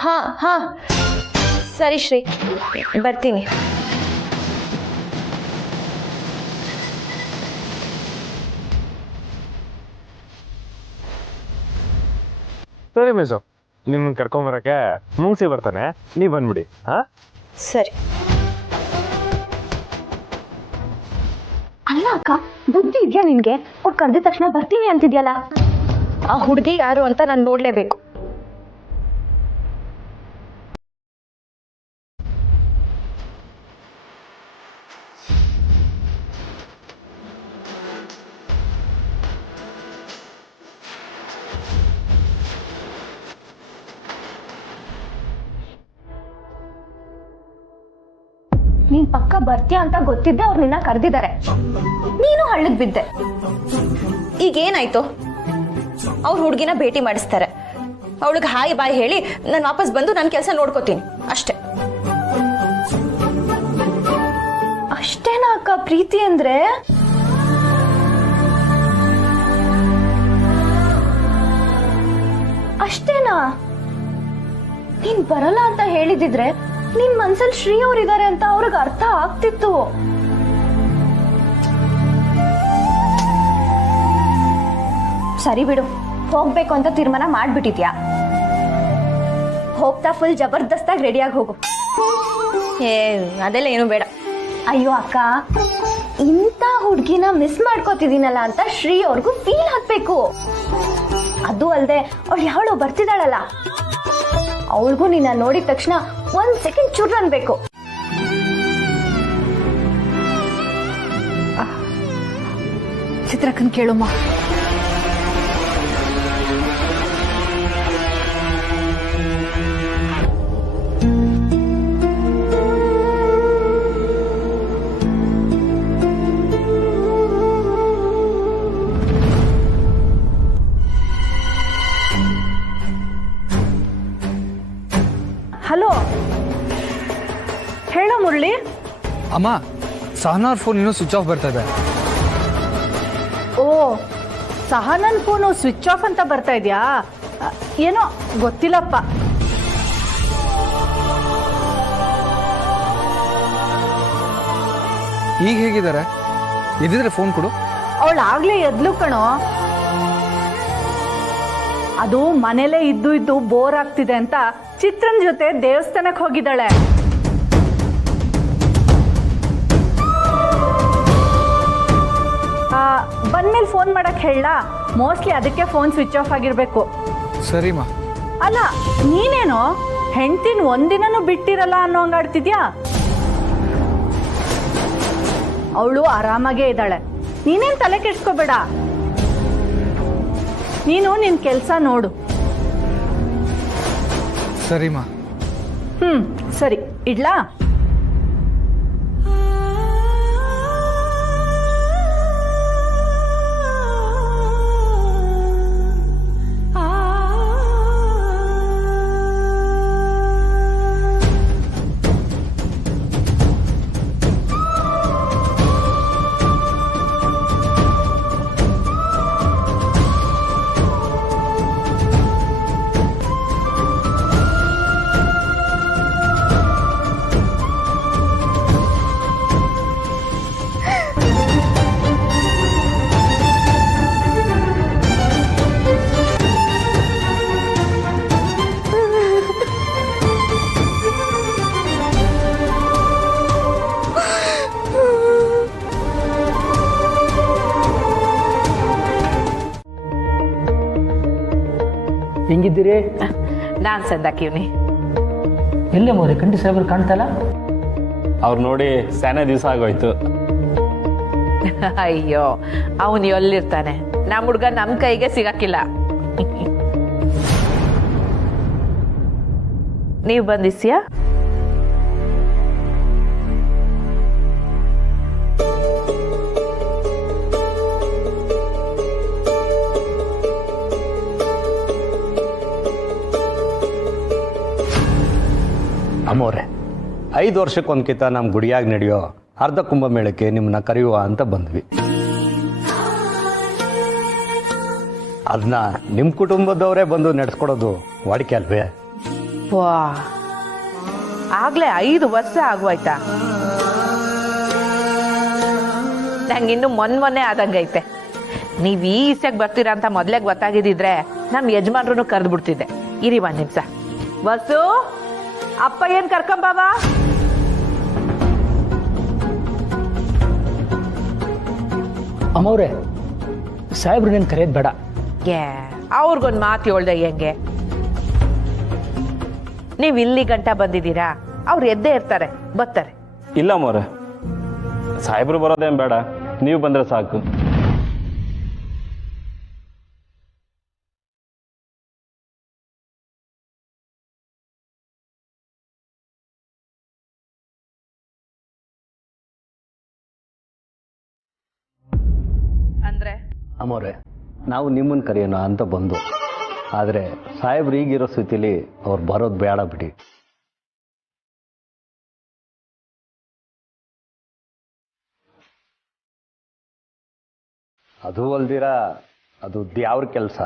ಹಾ ಹಾ ಸರಿ ಶ್ರೀ, ಬರ್ತೀನಿ. ಸರಿ ಮಿಸ್, ನಿಮ್ಮನ್ನ ಕರ್ಕೊಂಬರಕ್ಕೆ ಮುಂಗ್ಸಿ ಬರ್ತಾನೆ, ನೀವ್ ಬಂದ್ಬಿಡಿ. ಹಾ ಸರಿ. ಅಲ್ಲ ಅಕ್ಕ, ಬುದ್ಧಿ ಇದೆಯಾ ನಿನ್ಗೆ? ಅವ್ರು ಕರೆದ ತಕ್ಷಣ ಬರ್ತೀನಿ ಅಂತಿದ್ಯಲ್ಲ. ಆ ಹುಡುಗಿ ಯಾರು ಅಂತ ನಾನು ನೋಡ್ಲೇಬೇಕು. ನೀನ್ ಪಕ್ಕ ಬರ್ತೀಯ ಅಂತ ಗೊತ್ತಿದ್ದೆ ಅವ್ರು ನಿನ್ನ ಕರೆದಿದ್ದಾರೆ. ನೀನು ಹಳ್ಳಕ್ ಬಿದ್ದೆ. ಈಗೇನಾಯ್ತು? ಅವ್ರ ಹುಡುಗಿನ ಭೇಟಿ ಮಾಡಿಸ್ತಾರೆ, ಅವಳಿಗೆ ಹಾಯ್ ಬಾಯ್ ಹೇಳಿ ನಾನು ವಾಪಸ್ ಬಂದು ನನ್ನ ಕೆಲಸ ನೋಡ್ಕೋತೀನಿ ಅಷ್ಟೇ. ಅಷ್ಟೇನಾ ಅಕ್ಕ ಪ್ರೀತಿ ಅಂದ್ರೆ? ಅಷ್ಟೇನಾ? ನೀನ್ ಬರಲ್ಲ ಅಂತ ಹೇಳಿದಿದ್ರೆ ನಿನ್ ಮನ್ಸಲ್ಲಿ ಶ್ರೀ ಅವ್ರಿದ್ದಾರೆ ಅಂತ ಅವ್ರಿಗೆ ಅರ್ಥ ಆಗ್ತಿತ್ತು. ಸರಿ ಬಿಡು, ಹೋಗ್ಬೇಕು ಅಂತ ತೀರ್ಮಾನ ಮಾಡ್ಬಿಟ್ಟಿದ್ಯಾ. ಹೋಗ್ತಾ ಫುಲ್ ಜಬರ್ದಸ್ತಾಗಿ ರೆಡಿಯಾಗಿ ಹೋಗು. ಅದೆಲ್ಲ ಏನು ಬೇಡ. ಅಯ್ಯೋ ಅಕ್ಕ, ಇಂಥ ಹುಡ್ಗಿನ ಮಿಸ್ ಮಾಡ್ಕೋತಿದ್ದೀನಲ್ಲ ಅಂತ ಶ್ರೀ ಅವ್ರಿಗೂ ಫೀಲ್ ಆಗ್ಬೇಕು. ಅದು ಅಲ್ದೆ ಅವ್ಳು ಯಾವಳು ಬರ್ತಿದ್ದಾಳಲ್ಲ, ಅವಳಿಗೂ ನಿನ್ನ ನೋಡಿದ ತಕ್ಷಣ 1 ಸೆಕೆಂಡ್ ಚುರ್ ಅನ್ಬೇಕು. ಚಿತ್ರಕ್ಕನ್ ಕೇಳುಮ್ಮ. ಹಲೋ, ಹೇಳೋ ಮುರಳಿ. ಅಮ್ಮ, ಸಹನಾರ್ ಫೋನ್ ಇನ್ನೂ ಸ್ವಿಚ್ ಆಫ್ ಬರ್ತಾ ಇದೆ. ಓ, ಸಹನನ್ ಫೋನು ಸ್ವಿಚ್ ಆಫ್ ಅಂತ ಬರ್ತಾ ಇದ್ಯಾ? ಏನೋ ಗೊತ್ತಿಲ್ಲಪ್ಪ. ಈಗ ಹೇಗಿದ್ದಾರೆ? ಇದ್ದಿದ್ರೆ ಫೋನ್ ಕೊಡು. ಅವಳು ಆಗ್ಲೇ ಎದ್ಲು ಕಣೋ. ಅದು ಮನೇಲೇ ಇದ್ದು ಇದ್ದು ಬೋರ್ ಆಗ್ತಿದೆ ಅಂತ ಚಿತ್ರನ್ ಜೊತೆ ದೇವಸ್ಥಾನಕ್ಕೆ ಹೋಗಿದ್ದಾಳೆ. ಬಂದ್ಮೇಲೆ ಫೋನ್ ಮಾಡಕ್ ಹೇಳ. ಮೋಸ್ಟ್ಲಿ ಅದಕ್ಕೆ ಫೋನ್ ಸ್ವಿಚ್ ಆಫ್ ಆಗಿರ್ಬೇಕು. ಸರಿಮಾ. ಅಲ್ಲ ನೀನೇನೋ ಹೆಂಡ್ತಿನ ಒಂದಿನನೂ ಬಿಟ್ಟಿರಲ್ಲ ಅನ್ನೋ ಹಂಗಾಡ್ತಿದ್ಯಾ. ಅವಳು ಆರಾಮಾಗೇ ಇದ್ದಾಳೆ, ನೀನೇನ್ ತಲೆ ಕೆಡ್ಸ್ಕೋಬೇಡ. ನೀನು ನಿನ್ ಕೆಲ್ಸ ನೋಡು. ಸರಿಮಾ. ಸರಿ ಇಡ್ಲಾ. ಹೆಂಗಿದ್ದೀರಿ? ನಾನ್ ಸಂದಾಕಿವ್ನಿ. ಎಲ್ಲೇ ಮೋರೆ ಕಂಠಿ ಸಾಹೇಬ್ರು ಕಾಣ್ತಲ್ಲ? ಅವ್ರು ನೋಡಿ ಸ್ಯಾನೆ ದಿವಸ ಆಗೋಯ್ತು. ಅಯ್ಯೋ ಅವನು ಎಲ್ಲಿರ್ತಾನೆ, ನಮ್ಮ ಹುಡ್ಗ ನಮ್ ಕೈಗೆ ಸಿಗಕ್ಕಿಲ್ಲ. ನೀವ್ ಬಂದಿಸ್ಯಾ? ಅಮ್ಮೋರೆ, 5 ವರ್ಷಕ್ಕೊಂದ್ಕಿತ ನಮ್ಮ ಗುಡಿಯಾಗಿ ನಡೆಯೋ ಅರ್ಧ ಕುಂಭಮೇಳಕ್ಕೆ ನಿಮ್ಮನ್ನ ಕರೆಯುವ ಅಂತ ಬಂದ್ವಿ. ಅದನ್ನ ನಿಮ್ಮ ಕುಟುಂಬದವರೇ ಬಂದು ನಡೆಸ್ಕೊಡೋದು ವಾಡಿಕೆ ಅಲ್ವೇ? ವಾ, ಆಗ್ಲೇ 5 ವರ್ಷ ಆಗೋಯ್ತಾ? ನಂಗಿನ್ನು ಮೊನ್ನೆ ಆದಂಗೈತೆ. ನೀವ್ ಈ ಇಸೆಗೆ ಬರ್ತೀರಾ ಅಂತ ಮೊದ್ಲೇ ಗೊತ್ತಾಗಿದ್ದಿದ್ರೆ ನಮ್ ಯಜಮಾನ್ರು ಕರೆದು ಬಿಡ್ತಿದ್ದೆ. ಇರಿ 1 ನಿಮಿಷ. ವಸು, ಅಪ್ಪ ಏನ್ ಕರ್ಕೊಂಬಾವಾ? ಅಮ್ಮವ್ರೆ, ಸಾಹೇಬ್ರು ನೀನ್ ಕರೆಯೋದ್ ಬೇಡ. ಅವ್ರಿಗೊಂದು ಮಾತು ಹೇಳ್ದೆ ಹೆಂಗೆ? ನೀವ್ ಇಲ್ಲಿ ಗಂಟ ಬಂದಿದ್ದೀರಾ, ಅವ್ರು ಎದ್ದೇ ಇರ್ತಾರೆ, ಬರ್ತಾರೆ. ಇಲ್ಲ ಮೋರೆ, ಸಾಹೇಬ್ರು ಬರೋದೇನ್ ಬೇಡ, ನೀವು ಬಂದ್ರೆ ಸಾಕು. ಅಂದ್ರೆ ಅಮ್ಮೋರೆ, ನಾವು ನಿಮ್ಮನ್ನ ಕರೆಯೋಣ ಅಂತ ಬಂದು, ಆದರೆ ಸಾಹೇಬ್ರು ಈಗಿರೋ ಸ್ಥಿತಿಲಿ ಅವ್ರು ಬರೋದು ಬೇಡ ಬಿಡಿ. ಅದು ಅಲ್ದಿರ ಅದು ದ್ಯಾವ್ರ ಕೆಲಸ.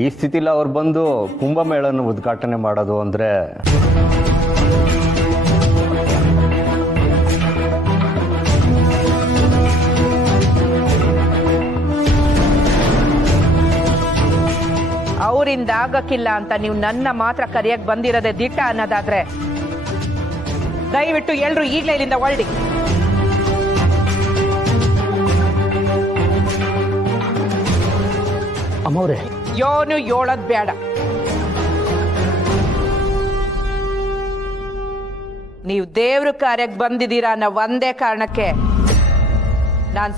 ಈ ಸ್ಥಿತಿಲಿ ಅವ್ರು ಬಂದು ಕುಂಭಮೇಳನ ಉದ್ಘಾಟನೆ ಮಾಡೋದು ಅಂದ್ರೆ ಅವರಿಂದ ಆಗಕ್ಕಿಲ್ಲ ಅಂತ ನೀವು ನನ್ನ ಮಾತ್ರ ಕರೆಯಕ್ ಬಂದಿರೋದೇ ದಿಟ್ಟ ಅನ್ನೋದಾದ್ರೆ ದಯವಿಟ್ಟು ಎಲ್ರು ಈಗಲೇ ಇಲ್ಲಿಂದ ಹೊರಡಿ. ಅಮ್ಮವ್ರೆ, ಯೋನು ಹೇಳೋದ್ ಬೇಡ. ನೀವು ದೇವ್ರ ಕಾರ್ಯಕ್ಕೆ ಬಂದಿದ್ದೀರಾ ಅನ್ನೋ ಒಂದೇ ಕಾರಣಕ್ಕೆ ನಾನು